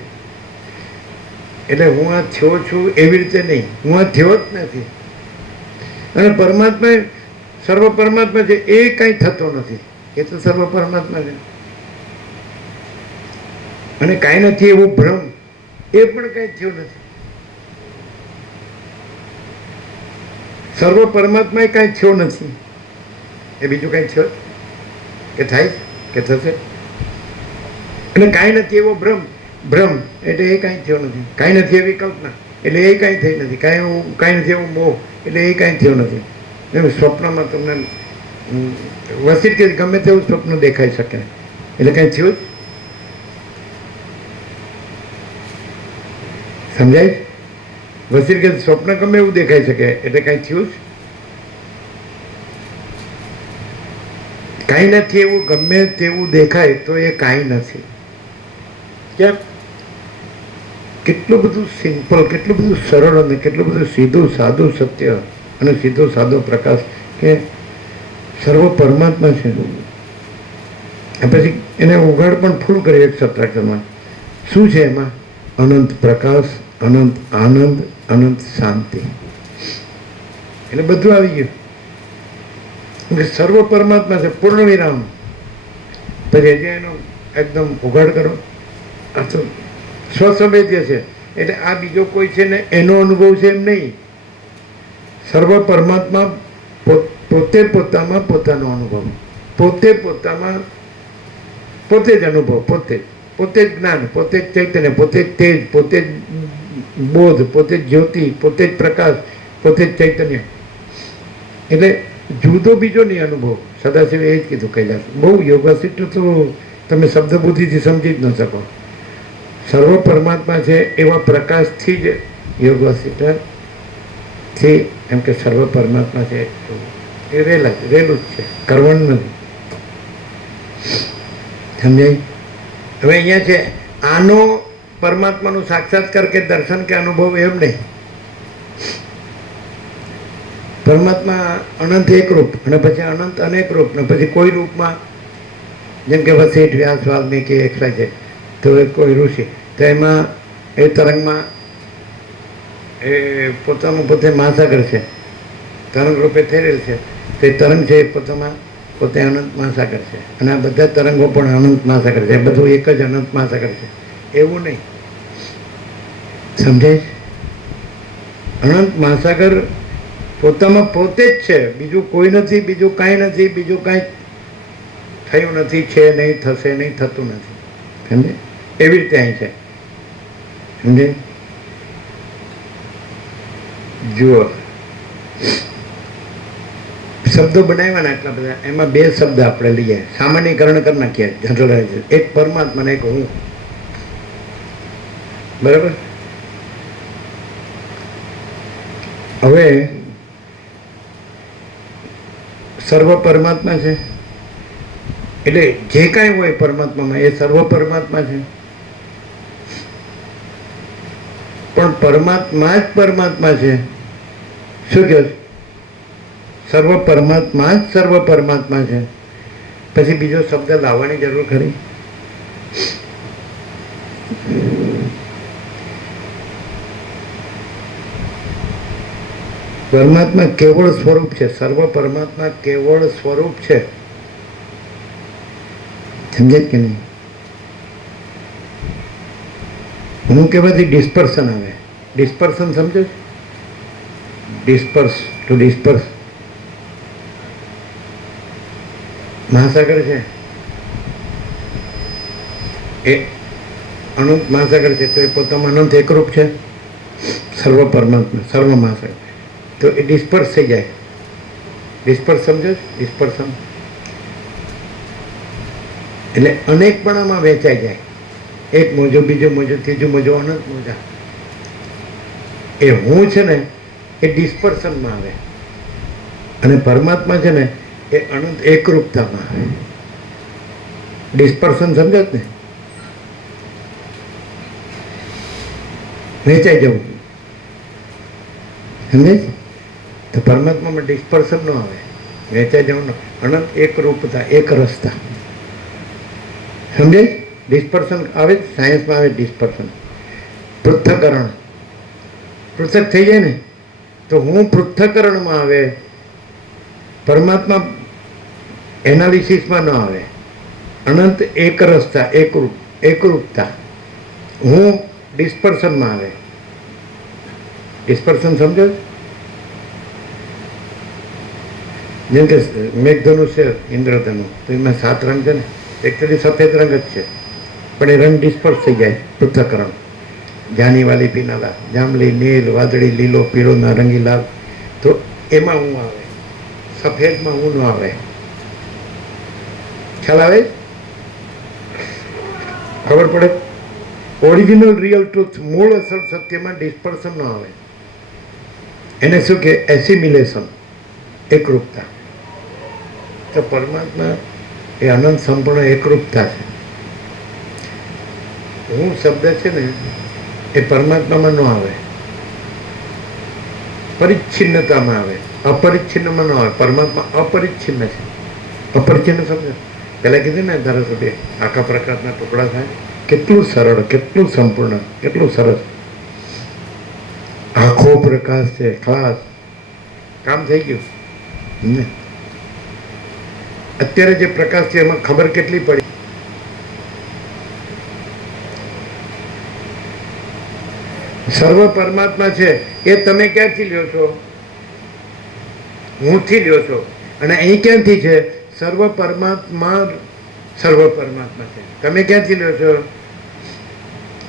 એટલે હું આ થયો છું એવી રીતે નહીં, હું આ થયો જ નથી. અને પરમાત્મા સર્વ પરમાત્મા છે એ કાંઈ થતો નથી. એ તો સર્વ પરમાત્મા છે. અને કાંઈ નથી એવું ભ્રમ એ પણ કાંઈ થયું નથી. સર્વ પરમાત્મા એ કાંઈ થયો નથી. એ બીજું કાંઈ થયો કે થાય કે થશે? અને કાંઈ નથી એવો ભ્રમ. ભ્રમ એટલે એ કાંઈ થયો નથી. કાંઈ નથી એવી કલ્પના એટલે એ કાંઈ થઈ નથી. કાંઈ નથી એવો મોહ એટલે એ કાંઈ થયો નથી. એમ સ્વપ્નમાં તમને વસીર કે ગમે તેવું સ્વપ્ન દેખાઈ શકે એટલે કાંઈ થયું જ. સમજાય? વસીર કે સ્વપ્ન ગમે એવું દેખાઈ શકે એટલે કાંઈ થયું જ. કાંઈ નથી એવું ગમે તેવું દેખાય તો એ કાંઈ નથી. કેમ? કેટલું બધું સિમ્પલ, કેટલું બધું સરળ અને કેટલું બધું સીધું સાદું સત્ય અને સીધો સાદો પ્રકાશ કે સર્વ પરમાત્મા છે. પછી એને ઉઘાડ પણ ફૂલ કરી એક સત્રાક્ષરમાં. શું છે એમાં? અનંત પ્રકાશ, અનંત આનંદ, અનંત શાંતિ. એટલે બધું આવી ગયું. સર્વ પરમાત્મા છે, પૂર્ણ વિરામ. પછી હજી એનો એકદમ ઉઘાડ કરો, આ તો સ્વસંવેદ્ય છે. એટલે આ બીજો કોઈ છે ને એનો અનુભવ છે એમ નહીં. સર્વ પરમાત્મા પોતે પોતામાં પોતાનો અનુભવ, પોતે પોતામાં પોતે જ અનુભવ, પોતે જ જ્ઞાન, પોતે જ ચૈતન્ય, પોતે જ તેજ, પોતે જ બોધ, પોતે જ જ્યોતિ, પોતે જ પ્રકાશ, પોતે જ ચૈતન્ય. એટલે જુદો બીજો નહીં અનુભવ. સદાશિવે એ જ કીધું કૈલાસ. બહુ યોગાસિત તો તમે શબ્દ બુદ્ધિથી સમજી જ ન શકો. સર્વ પરમાત્મા છે એવા પ્રકાશથી જ યોગાસિત થી એમ કે સર્વ પરમાત્મા છે એ રેલું જ છે, કરવાનું નથી. સમજાય? હવે અહીંયા છે આનો પરમાત્માનું સાક્ષાત્કાર કે દર્શન કે અનુભવ એમ નહીં. પરમાત્મા અનંત એક રૂપ અને પછી અનંત અનેક રૂપ ને પછી કોઈ રૂપમાં, જેમ કે વશિષ્ઠ, વ્યાસ, વાલ્મીકી એકલા છે તો એ કોઈ ઋષિ, તો એમાં એ તરંગમાં એ પોતાનું પોતે મહાસાગર છે, તરંગ રૂપે થયેલ છે. તે તરંગ છે એ પોતામાં પોતે અનંત મહાસાગર છે અને આ બધા તરંગો પણ અનંત મહાસાગર છે. બધું એક જ અનંત મહાસાગર છે, એવું નહીં. સમજાય? અનંત મહાસાગર પોતામાં પોતે જ છે, બીજું કોઈ નથી, બીજું કાંઈ નથી, બીજું કાંઈ થયું નથી, છે નહીં, થશે નહીં, થતું નથી. સમજે? એવી રીતે અહીં છે. સમજે? જુઓ, શબ્દો બનાવ્યા આટલા બધા, એમાં બે શબ્દ આપણે લઈએ, સામાન્યકરણ કરી નાખીએ, જનરલાઇઝ. એક પરમાત્મા ને એક હું. બરાબર? હવે સર્વ પરમાત્મા છે એટલે જે કાંઈ હોય પરમાત્મામાં એ સર્વ પરમાત્મા છે. પણ પરમાત્મા જ પરમાત્મા છે. શું કહે? સર્વ પરમાત્મા જ સર્વ પરમાત્મા છે. પછી બીજો શબ્દ લાવવાની જરૂર ખરી? પરમાત્મા કેવળ સ્વરૂપ છે. સર્વ પરમાત્મા કેવળ સ્વરૂપ છે. સમજે કે નહીં? હું કહેવાથી ડિસ્પર્સન આવે. ડિસ્પર્સન સમજો? Disperse, to disperse. મહાસાગર છે એ અનંત મહાસાગર છે, તો એ પોતામાં અનંત એકરૂપ છે. સર્વ પરમાત્મા, સર્વ મહાસાગર, તો એ ડિસ્પર્સ થઈ જાય. ડિસ્પર્સ સમજો? ડિસ્પર્સન એટલે અનેકપણામાં વેચાઈ જાય. એક મોજો, બીજો મોજો, ત્રીજો મોજો, અનંત મોજા. એ હું છે ને એ ડિસ્પર્સનમાં આવે અને પરમાત્મા છે ને એ અનંત એકરૂપતામાં આવે. ડિસ્પર્સન સમજો જ ને? વેચાઈ જવું. સમજે? તો પરમાત્મામાં ડિસ્પર્સન ન આવે, વેચાઈ જવું. અનંત એકરૂપતા, એક રસ્તા. સમજે? ડિસ્પર્સન આવે, સાયન્સમાં આવે ડિસ્પર્સન. પૃથ્થકરણ, પૃથક થઈ જાય ને તો હું પૃથ્થકરણમાં આવે. પરમાત્મા એનાલિસિસમાં ન આવે. અનંત એક રસ્તા, એકરૂપતા. હું ડિસ્પર્સનમાં આવે. ડિસ્પર્સન સમજો? જેમ કે મેઘધનુષ છે, ઇન્દ્રધનુષ, તો એમાં 7 રંગ છે ને, એકચુઅલી સફેદ રંગ જ છે પણ એ રંગ ડિસ્પર્સ થઈ જાય. પૃથ્થકરણ. જાની વાલી પીનાલા, જાંબલી, નીલ, વાદળી, લીલો, પીળો, નારંગી, લાલ, તો એમાં હું આવે. સફેદમાં હું ન આવે. ખ્યાલ આવે? ખબર પડે? ઓરિજિનલ રિયલ ટ્રુથ, મૂળ અસલ સત્યમાં ડિસ્પર્સન ન આવે. એને શું કે? એસિમિલેશન, એકરૂપતા. તો પરમાત્મા એ અનંત સંપૂર્ણ એકરૂપતા છે. હું શબ્દ છે ને એ પરમાત્મામાં ન આવે, પરિચ્છિન્નતામાં આવે. અપરિચ્છિન્નમાં ન આવે. પરમાત્મા અપરિચ્છિન્ન છે. અપરિચ્છિન્ન સમજો? પહેલાં કીધું ને ધારાસભ્ય, આખા પ્રકારના ટુકડા થાય. કેટલું સરળ, કેટલું સંપૂર્ણ, કેટલું સરસ. આખો પ્રકાશ છે, ખાસ કામ થઈ ગયું ને. અત્યારે જે પ્રકાશ છે એમાં ખબર કેટલી પડી? સર્વ પરમાત્મા છે એ તમે ક્યાંથી લ્યો છો? હુંથી લ્યો છો. અને અહીં ક્યાંથી છે? સર્વ પરમાત્મા છે. તમે ક્યાંથી લ્યો છો?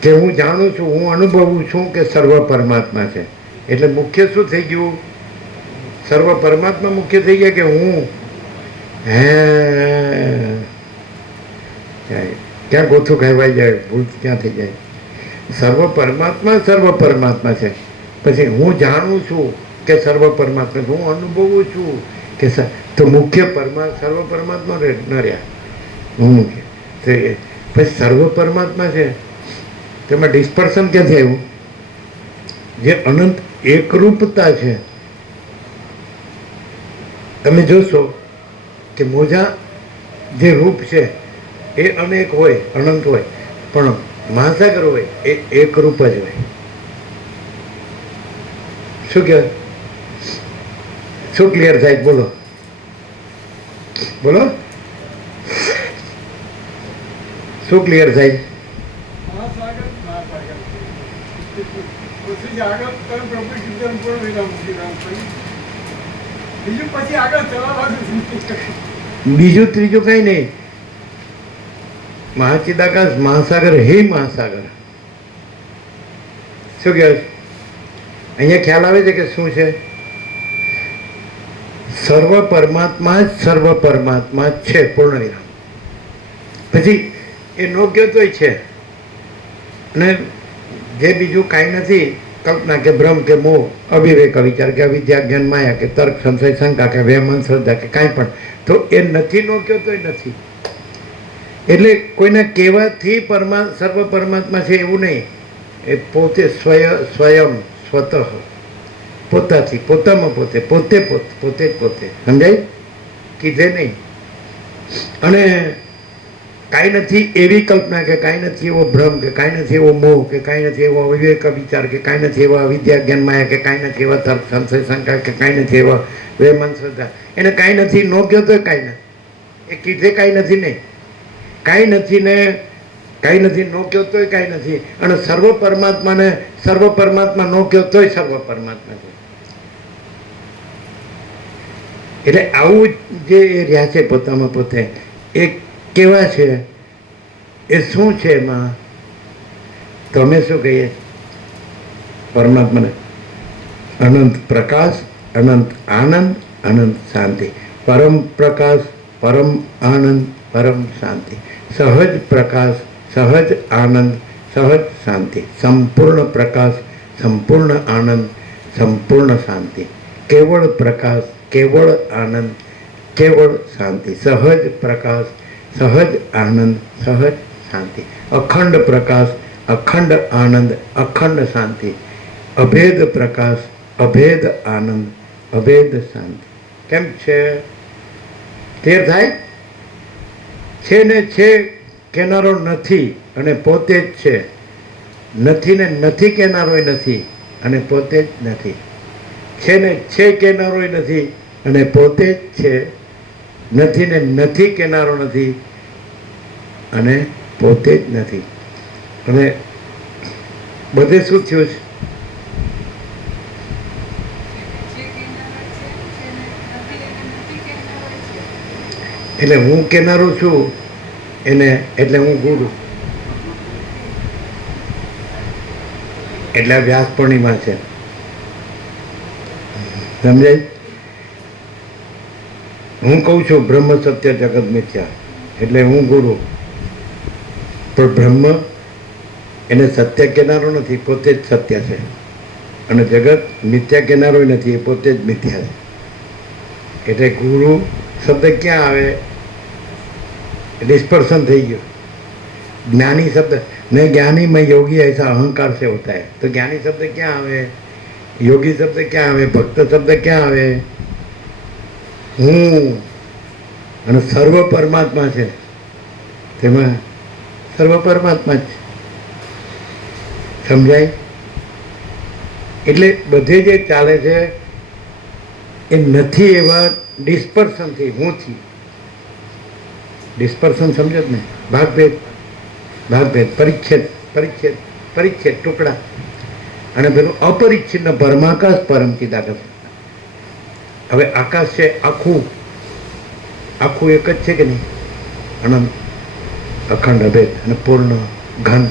કે હું જાણું છું, હું અનુભવું છું કે સર્વ પરમાત્મા છે. એટલે મુખ્ય શું થઈ ગયું? સર્વ પરમાત્મા મુખ્ય થઈ ગયા કે હું? હે ક્યાં ગોથું કહેવાય જાય, ભૂલ ક્યાં થઈ જાય? સર્વ પરમાત્મા છે. પછી હું જાણું છું કે સર્વ પરમાત્મા, હું અનુભવું છું કે તો મુખ્ય સર્વ પરમાત્મા ન રહ્યા. હું પછી સર્વ પરમાત્મા છે તેમાં ડિસ્પર્સન ક્યાંથી આવ્યું? જે અનંત એકરૂપતા છે. તમે જોશો કે મોજા જે રૂપ છે એ અનેક હોય, અનંત હોય, પણ મહાસાગર હોય એ એક રૂપ જ હોય. શું કહેવાય? શું ક્લિયર થાય? બોલો બોલો, શું ક્લિયર થાય? પછી આગળ તમે પ્રભુ કીર્તન પૂર્ણ વિરામ વિરામ કરી બીજું પછી આગળ ચલાવવાનું. બીજું ત્રીજું કઈ નહીં. મહાચિદાકાશ મહાસાગર હે મહાસાગર. શું કહેવાય? અહીંયા ખ્યાલ આવે છે કે શું છે? સર્વ પરમાત્મા જ સર્વ પરમાત્મા જ છે. પૂર્ણ વિરામ. પછી એ નો ગયો તોય છે. અને જે બીજું કાંઈ નથી, કલ્પના કે ભ્રમ કે મોહ, અવિવેક વિચાર કે અવિદ્યા જ્ઞાન માયા કે તર્ક સંશય શંકા કે વહેમન શ્રદ્ધા કે કાંઈ પણ, તો એ નથી નો કયો તોય નથી. એટલે કોઈના કહેવાથી સર્વ પરમાત્મા છે એવું નહીં. એ પોતે સ્વયં સ્વતઃ પોતાથી, પોતામાં પોતે, પોતે જ પોતે. સમજાય? કીધે નહીં. અને કાંઈ નથી એવી કલ્પના કે કાંઈ નથી એવો ભ્રમ કે કાંઈ નથી એવો મોહ કે કાંઈ નથી એવો વિવેક વિચાર કે કાંઈ નથી એવા વિદ્યા જ્ઞાન માયા કે કાંઈ નથી એવા તર્ક સંશય શંકા કે કાંઈ નથી એવા વહેમન શ્રદ્ધા. એને કાંઈ નથી નો કહ્યો તો કાંઈ ના. એ કીધે કાંઈ નથી નહીં. કાંઈ નથી ને કાંઈ નથી નો કહ્યો તોય કાંઈ નથી. અને સર્વ પરમાત્મા નો કહ્યો તોય સર્વ પરમાત્મા છે. એટલે આવું જે રહ્યા છે પોતામાં પોતે, એ કેવા છે? એ શું છે એમાં? તો અમે શું કહીએ? પરમાત્માને અનંત પ્રકાશ, અનંત આનંદ, અનંત શાંતિ. પરમ પ્રકાશ, પરમ આનંદ, પરમ શાંતિ. સહજ પ્રકાશ, સહજ આનંદ, સહજ શાંતિ. સંપૂર્ણ પ્રકાશ, સંપૂર્ણ આનંદ, સંપૂર્ણ શાંતિ. કેવળ પ્રકાશ, કેવળ આનંદ, કેવળ શાંતિ. સહજ પ્રકાશ, સહજ આનંદ, સહજ શાંતિ. અખંડ પ્રકાશ, અખંડ આનંદ, અખંડ શાંતિ. અભેદ પ્રકાશ, અભેદ આનંદ, અભેદ શાંતિ. કેમ છે? ક્લિયર થાય છે ને? છે કેનારો નથી અને પોતે જ છે. નથી ને નથી કેનારોય નથી અને પોતે જ નથી. છે ને છે કેનારોય નથી અને પોતે જ છે. નથી ને નથી કેનારો નથી અને પોતે જ નથી. અને બધે શું થયું છે? એટલે હું કેનારો છું એને, એટલે હું ગુરુ. એટલે આ વ્યાસ પૂર્ણિમા છે. સમજાય? હું કહું છું બ્રહ્મ સત્ય જગત મિથ્યા, એટલે હું ગુરુ. પણ બ્રહ્મ એને સત્ય કેનારો નથી, પોતે જ સત્ય છે. અને જગત મિથ્યા કેનારો નથી, એ પોતે જ મિથ્યા છે. એટલે ગુરુ શબ્દ ક્યાં આવે? ડિસ્પર્सन થઈ ગયું. જ્ઞાની શબ્દ ને જ્ઞાની में योगी ऐसा अहंकार से होता है. तो ज्ञानी शब्द क्या आवे? योगी शब्द क्या आवे? भक्त शब्द क्या आवे? હું અને સર્વ પરમાત્મા છે, તેમાં સર્વ પરમાત્મા જ છે. સમજાય? એટલે બધે જે ચાલે છે એ નથી એવા ડિસ્પર્સનથી, હુંથી. ડિસ્પર્સન સમજો જ ને, ભાગભેદ, પરિચ્છેદ, પરિચ્છેદ, પરિચ્છેદ, ટુકડા. અને પેલું અપરિચ્છિન્ન પરમાકાશ પરમ ચિદાકાશ. હવે આકાશ છે આખું, આખું એક જ છે કે નહીં? અનંત, અખંડ, અભેદ અને પૂર્ણ, ઘન,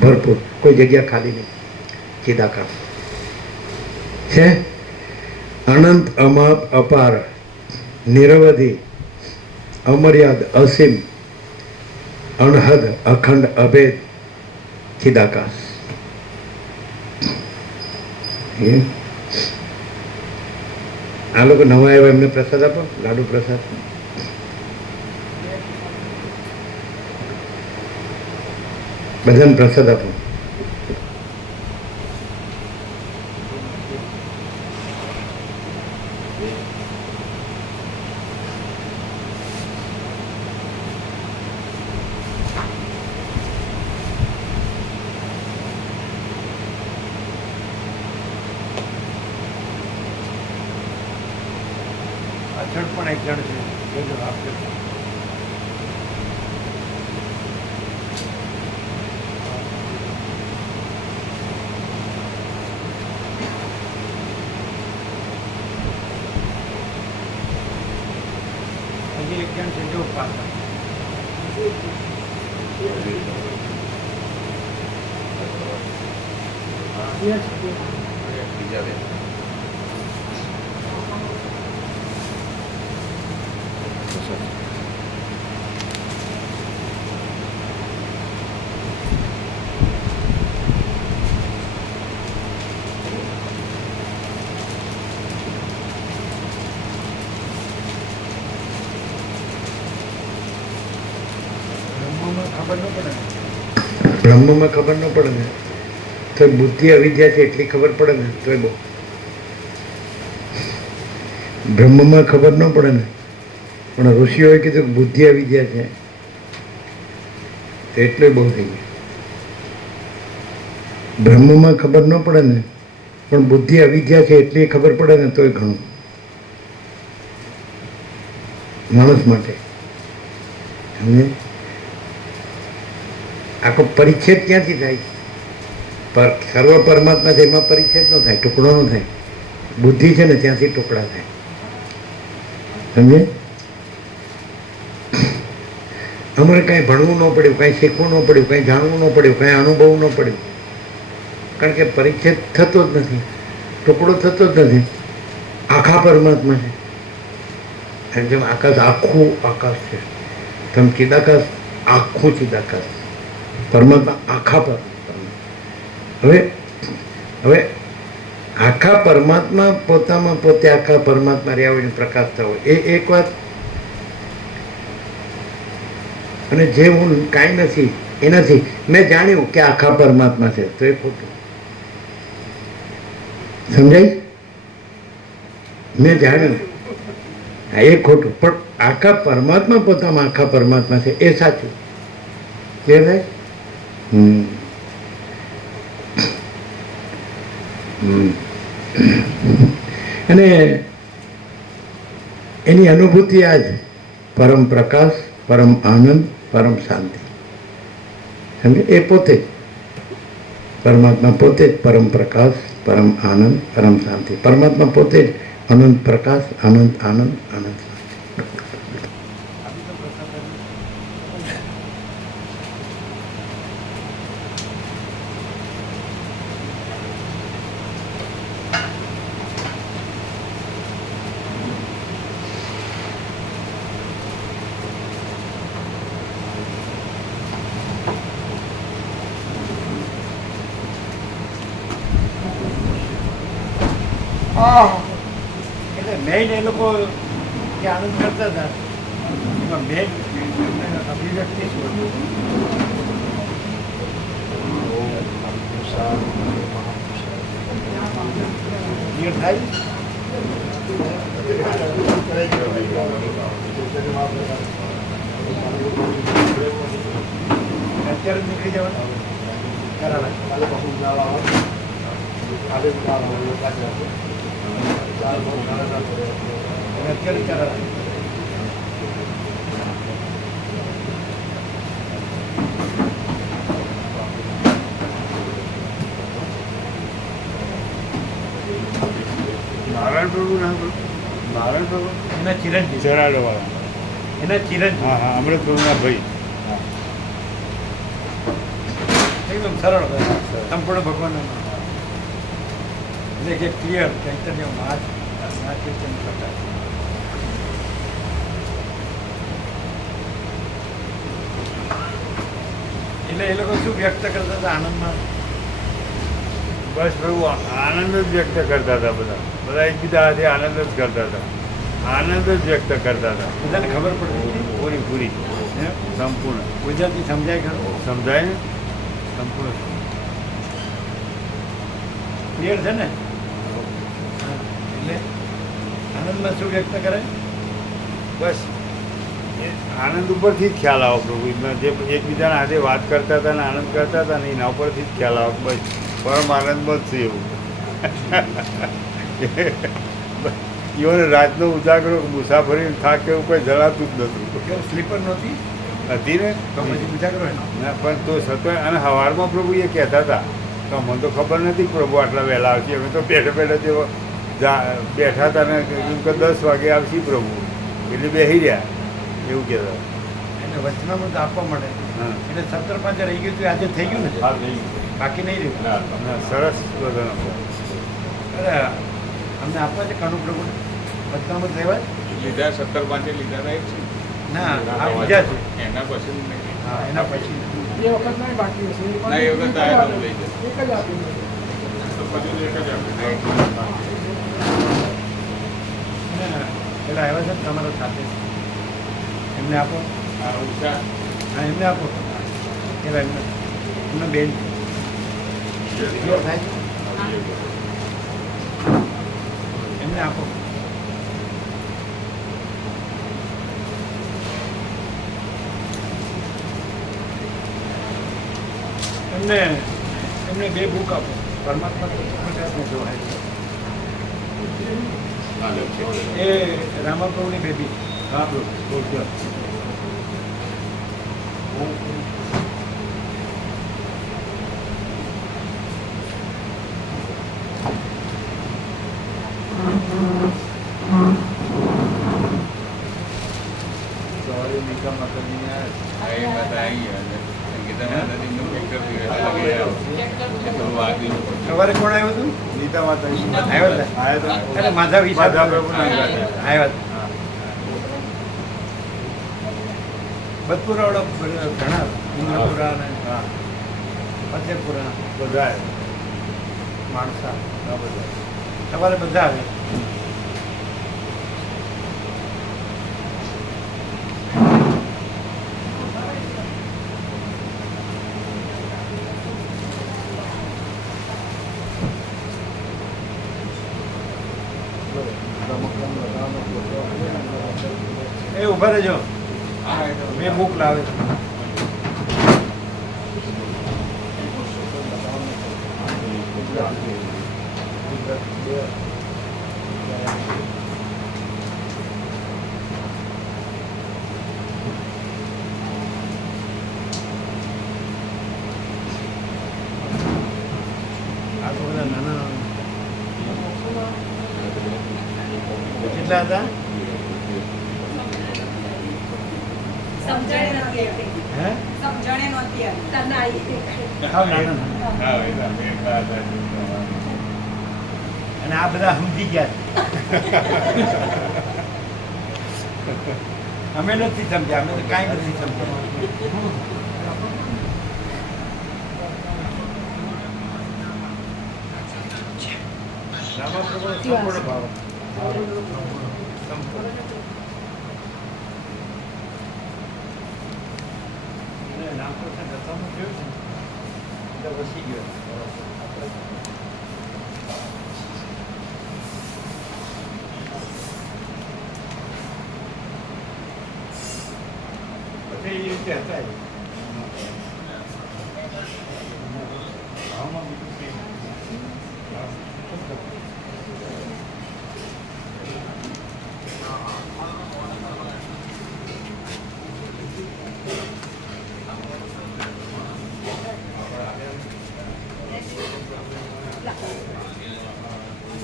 ભરપૂર, કોઈ જગ્યા ખાલી નહીં. ચિદાકાશ છે, અનંત, અમાપ, અપાર, નિરવધિ, અમર્યાદ, અસીમ, અણહદ, અખંડ, અભેદ, ચિદાકાશ. આ લોકો નવા આવ્યા એમને પ્રસાદ આપો, લાડુ પ્રસાદ. બધાને પ્રસાદ આપો. પાછળ પણ એક જણ છે, જોજો આપશે. હજી એક જણ છે, જો પાછળ. બીજા બે બ્રહ્મમાં ખબર ન પડે ને તો બુદ્ધિ અવિદ્યા છે એટલી ખબર પડે ને તો બહુ. બ્રહ્મમાં ખબર ન પડે ને પણ ઋષિઓએ કીધું કે બુદ્ધિ અવિદ્યા છે તો એટલું બહુ થઈ ગયું. બ્રહ્મમાં ખબર ન પડે ને પણ બુદ્ધિ અવિદ્યા છે એટલી ખબર પડે ને તોય ઘણું માણસ માટે. સમજે? આખો પરિચ્છેદ ક્યાંથી થાય? સર્વ પરમાત્મા છે એમાં પરિચ્છેદ ન થાય, ટુકડો ન થાય. બુદ્ધિ છે ને ત્યાંથી ટુકડા થાય. સમજે? અમારે કાંઈ ભણવું ન પડ્યું, કાંઈ શીખવું ન પડ્યું, કાંઈ જાણવું ન પડ્યું, કાંઈ અનુભવવું ન પડ્યું, કારણ કે પરિચ્છેદ થતો જ નથી, ટુકડો થતો જ નથી. આખા પરમાત્મા છે. અને જેમ આકાશ આખું આકાશ છે તેમ ચિદાકાશ આખું ચિદાકાશ, પરમાત્મા આખા પરમાત્મા. હવે આખા પરમાત્મા પોતામાં પોતે આખા પરમાત્મા રહ્યા હોય પ્રકાશતા હોય એ એક વાત. અને જે હું કાંઈ નથી એનાથી મેં જાણ્યું કે આખા પરમાત્મા છે તો એ ખોટું. સમજાય? મેં જાણ્યું એ ખોટું, પણ આખા પરમાત્મા પોતામાં આખા પરમાત્મા છે એ સાચું. ક્લિયર થાય? અને એની અનુભૂતિ આ જ પરમ પ્રકાશ, પરમ આનંદ, પરમ શાંતિ. સમજે? એ પોતે જ પરમાત્મા પોતે જ પરમ પ્રકાશ, પરમ આનંદ, પરમ શાંતિ. પરમાત્મા પોતે જ અનંત પ્રકાશ, આનંદ, આનંદ, આનંદ. એટલે મેઇન એ લોકો જે આનંદ કરતા હતા એમાં મેઇન અભિવ્યક્તિ શું હતી? ક્લિયર થાય? અત્યારે નીકળી જવાનું અત્યારે પ્રભુ નામ બોલો. બારણ પ્રભુ એના ચિરંજીવ, ચરાડોવાળા. એના ચિરંજીવ. હા હા અમૃત પ્રભુના ભાઈ. એકદમ સરળ સંપૂર્ણ ભગવાનનું નામ. એટલે કે ક્લિયર ચૈતન્ય મહાચૈતન્ય પ્રકાશ. એટલે એ લોકો શું વ્યક્ત કરતા હતા આનંદમાં? બસ પ્રભુ આનંદ જ વ્યક્ત કરતા હતા. બધા એકબીજા સાથે આનંદ જ કરતા હતા. આનંદ જ વ્યક્ત કરતા હતા. બધાને ખબર પડતી પૂરી પૂરી હે? સંપૂર્ણ ગુજરાતી સમજાય ખરું? સમજાય ને સંપૂર્ણ. ક્લિયર છે ને? એટલે આનંદમાં શું વ્યક્ત કરે? બસ એ આનંદ ઉપરથી જ ખ્યાલ આવો પ્રભુ. જે એકબીજાના હાથે વાત કરતા હતા ને આનંદ કરતા હતા ને એના ઉપરથી જ ખ્યાલ આવો. બસ પરમ આનંદમાં જ છે એવું. ઈવન રાતનો ઉજાગરો મુસાફરી થાક એવું કોઈ જણાતું જ નહોતું. કેવું સ્લીપર નહોતી હતી ને તો પછી ઉજાગરો હોય ને? ના પણ તો છતાં અને સવારમાં પ્રભુ એ કહેતા હતા તો મને તો ખબર નથી પ્રભુ આટલા વહેલા આવશે. અમે તો બેઠા બેઠા તેઓ બેઠા હતા ને એમ કે 10 વાગે આવશે પ્રભુ એટલે બેસી રહ્યા એવું કહેતા. એને વચનામૃત આપવા મળે હા એટલે 17 રહી ગયું તો આજે થઈ ગયું ને? હા થઈ ગયું. બાકી નહીં રહ્યું. ના, સરસ બધાનો. અરે અમને આપવા છે કાનુ પ્રભુ વચનામૃત લેવા જ? લીધા 17 લીધા હતા એક છે. ના આ બીજા છે. એના પછી નહીં. હા એના પછી એ વખત નહીં બાકી હશે ના એ વખત આયા તો લઈ જશે. એક જ આપી દે. તો પછી એક જ આપે. પેલા આવ્યા છે ને તમારા સાથે એમને આપો. આ ઉષા હા એમને આપો. પેલા એમને બેન ક્લિયર થાય છે? એમને આપો. એમને એમને 2 બુક આપો. પરમાત્મા પ્રકાશને જોવાય એ રામાપ્રભુની બેબી. હા પ્રભુ ઓકે. સવારે નિકા માતાજીને આ એ વાત આવી ગયા. સંગીતા માતાજીનું ટ્રેક્ટર લગાવી એ થોડું વાગ્યું. સવારે કોણ આવ્યું હતું? નીતા માતાજી આવ્યા હતા? આવ્યા હતા. અરે માધવ ઈશા માધવ પ્રભુના આવ્યા હતા. આવ્યા હતા. બદપુરા વાળા ઘણા ઇન્દ્રપુરા અને હા ફતેપુરા બધા માણસા આ બધા સવારે બધા આવે. એ ઉભા રહેજો. મેં બુક લાવે છે. આ તો બધા નાના કેટલા હતા? સમજણ નથી આવતી. હે? સમજણે નહોતી આવતી. તને આવી. હાવ નાના. હા એટલા બે એટલા હતા. અને આ બધા સમજી ગયા અમે નથી સમજ્યા. અમે તો કાંઈ નથી સમજ્યા. રામાપ્રભુનો સંપૂર્ણ ભાવ. સંપૂર્ણ. અને રામકૃષ્ણ કથામાં જોયું છે ને એટલે વસી ગયો. પછી એ રીતે હતા એ. ભાવમાં બીજું કંઈ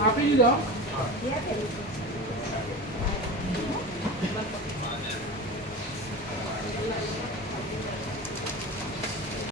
આપી દીધો. હા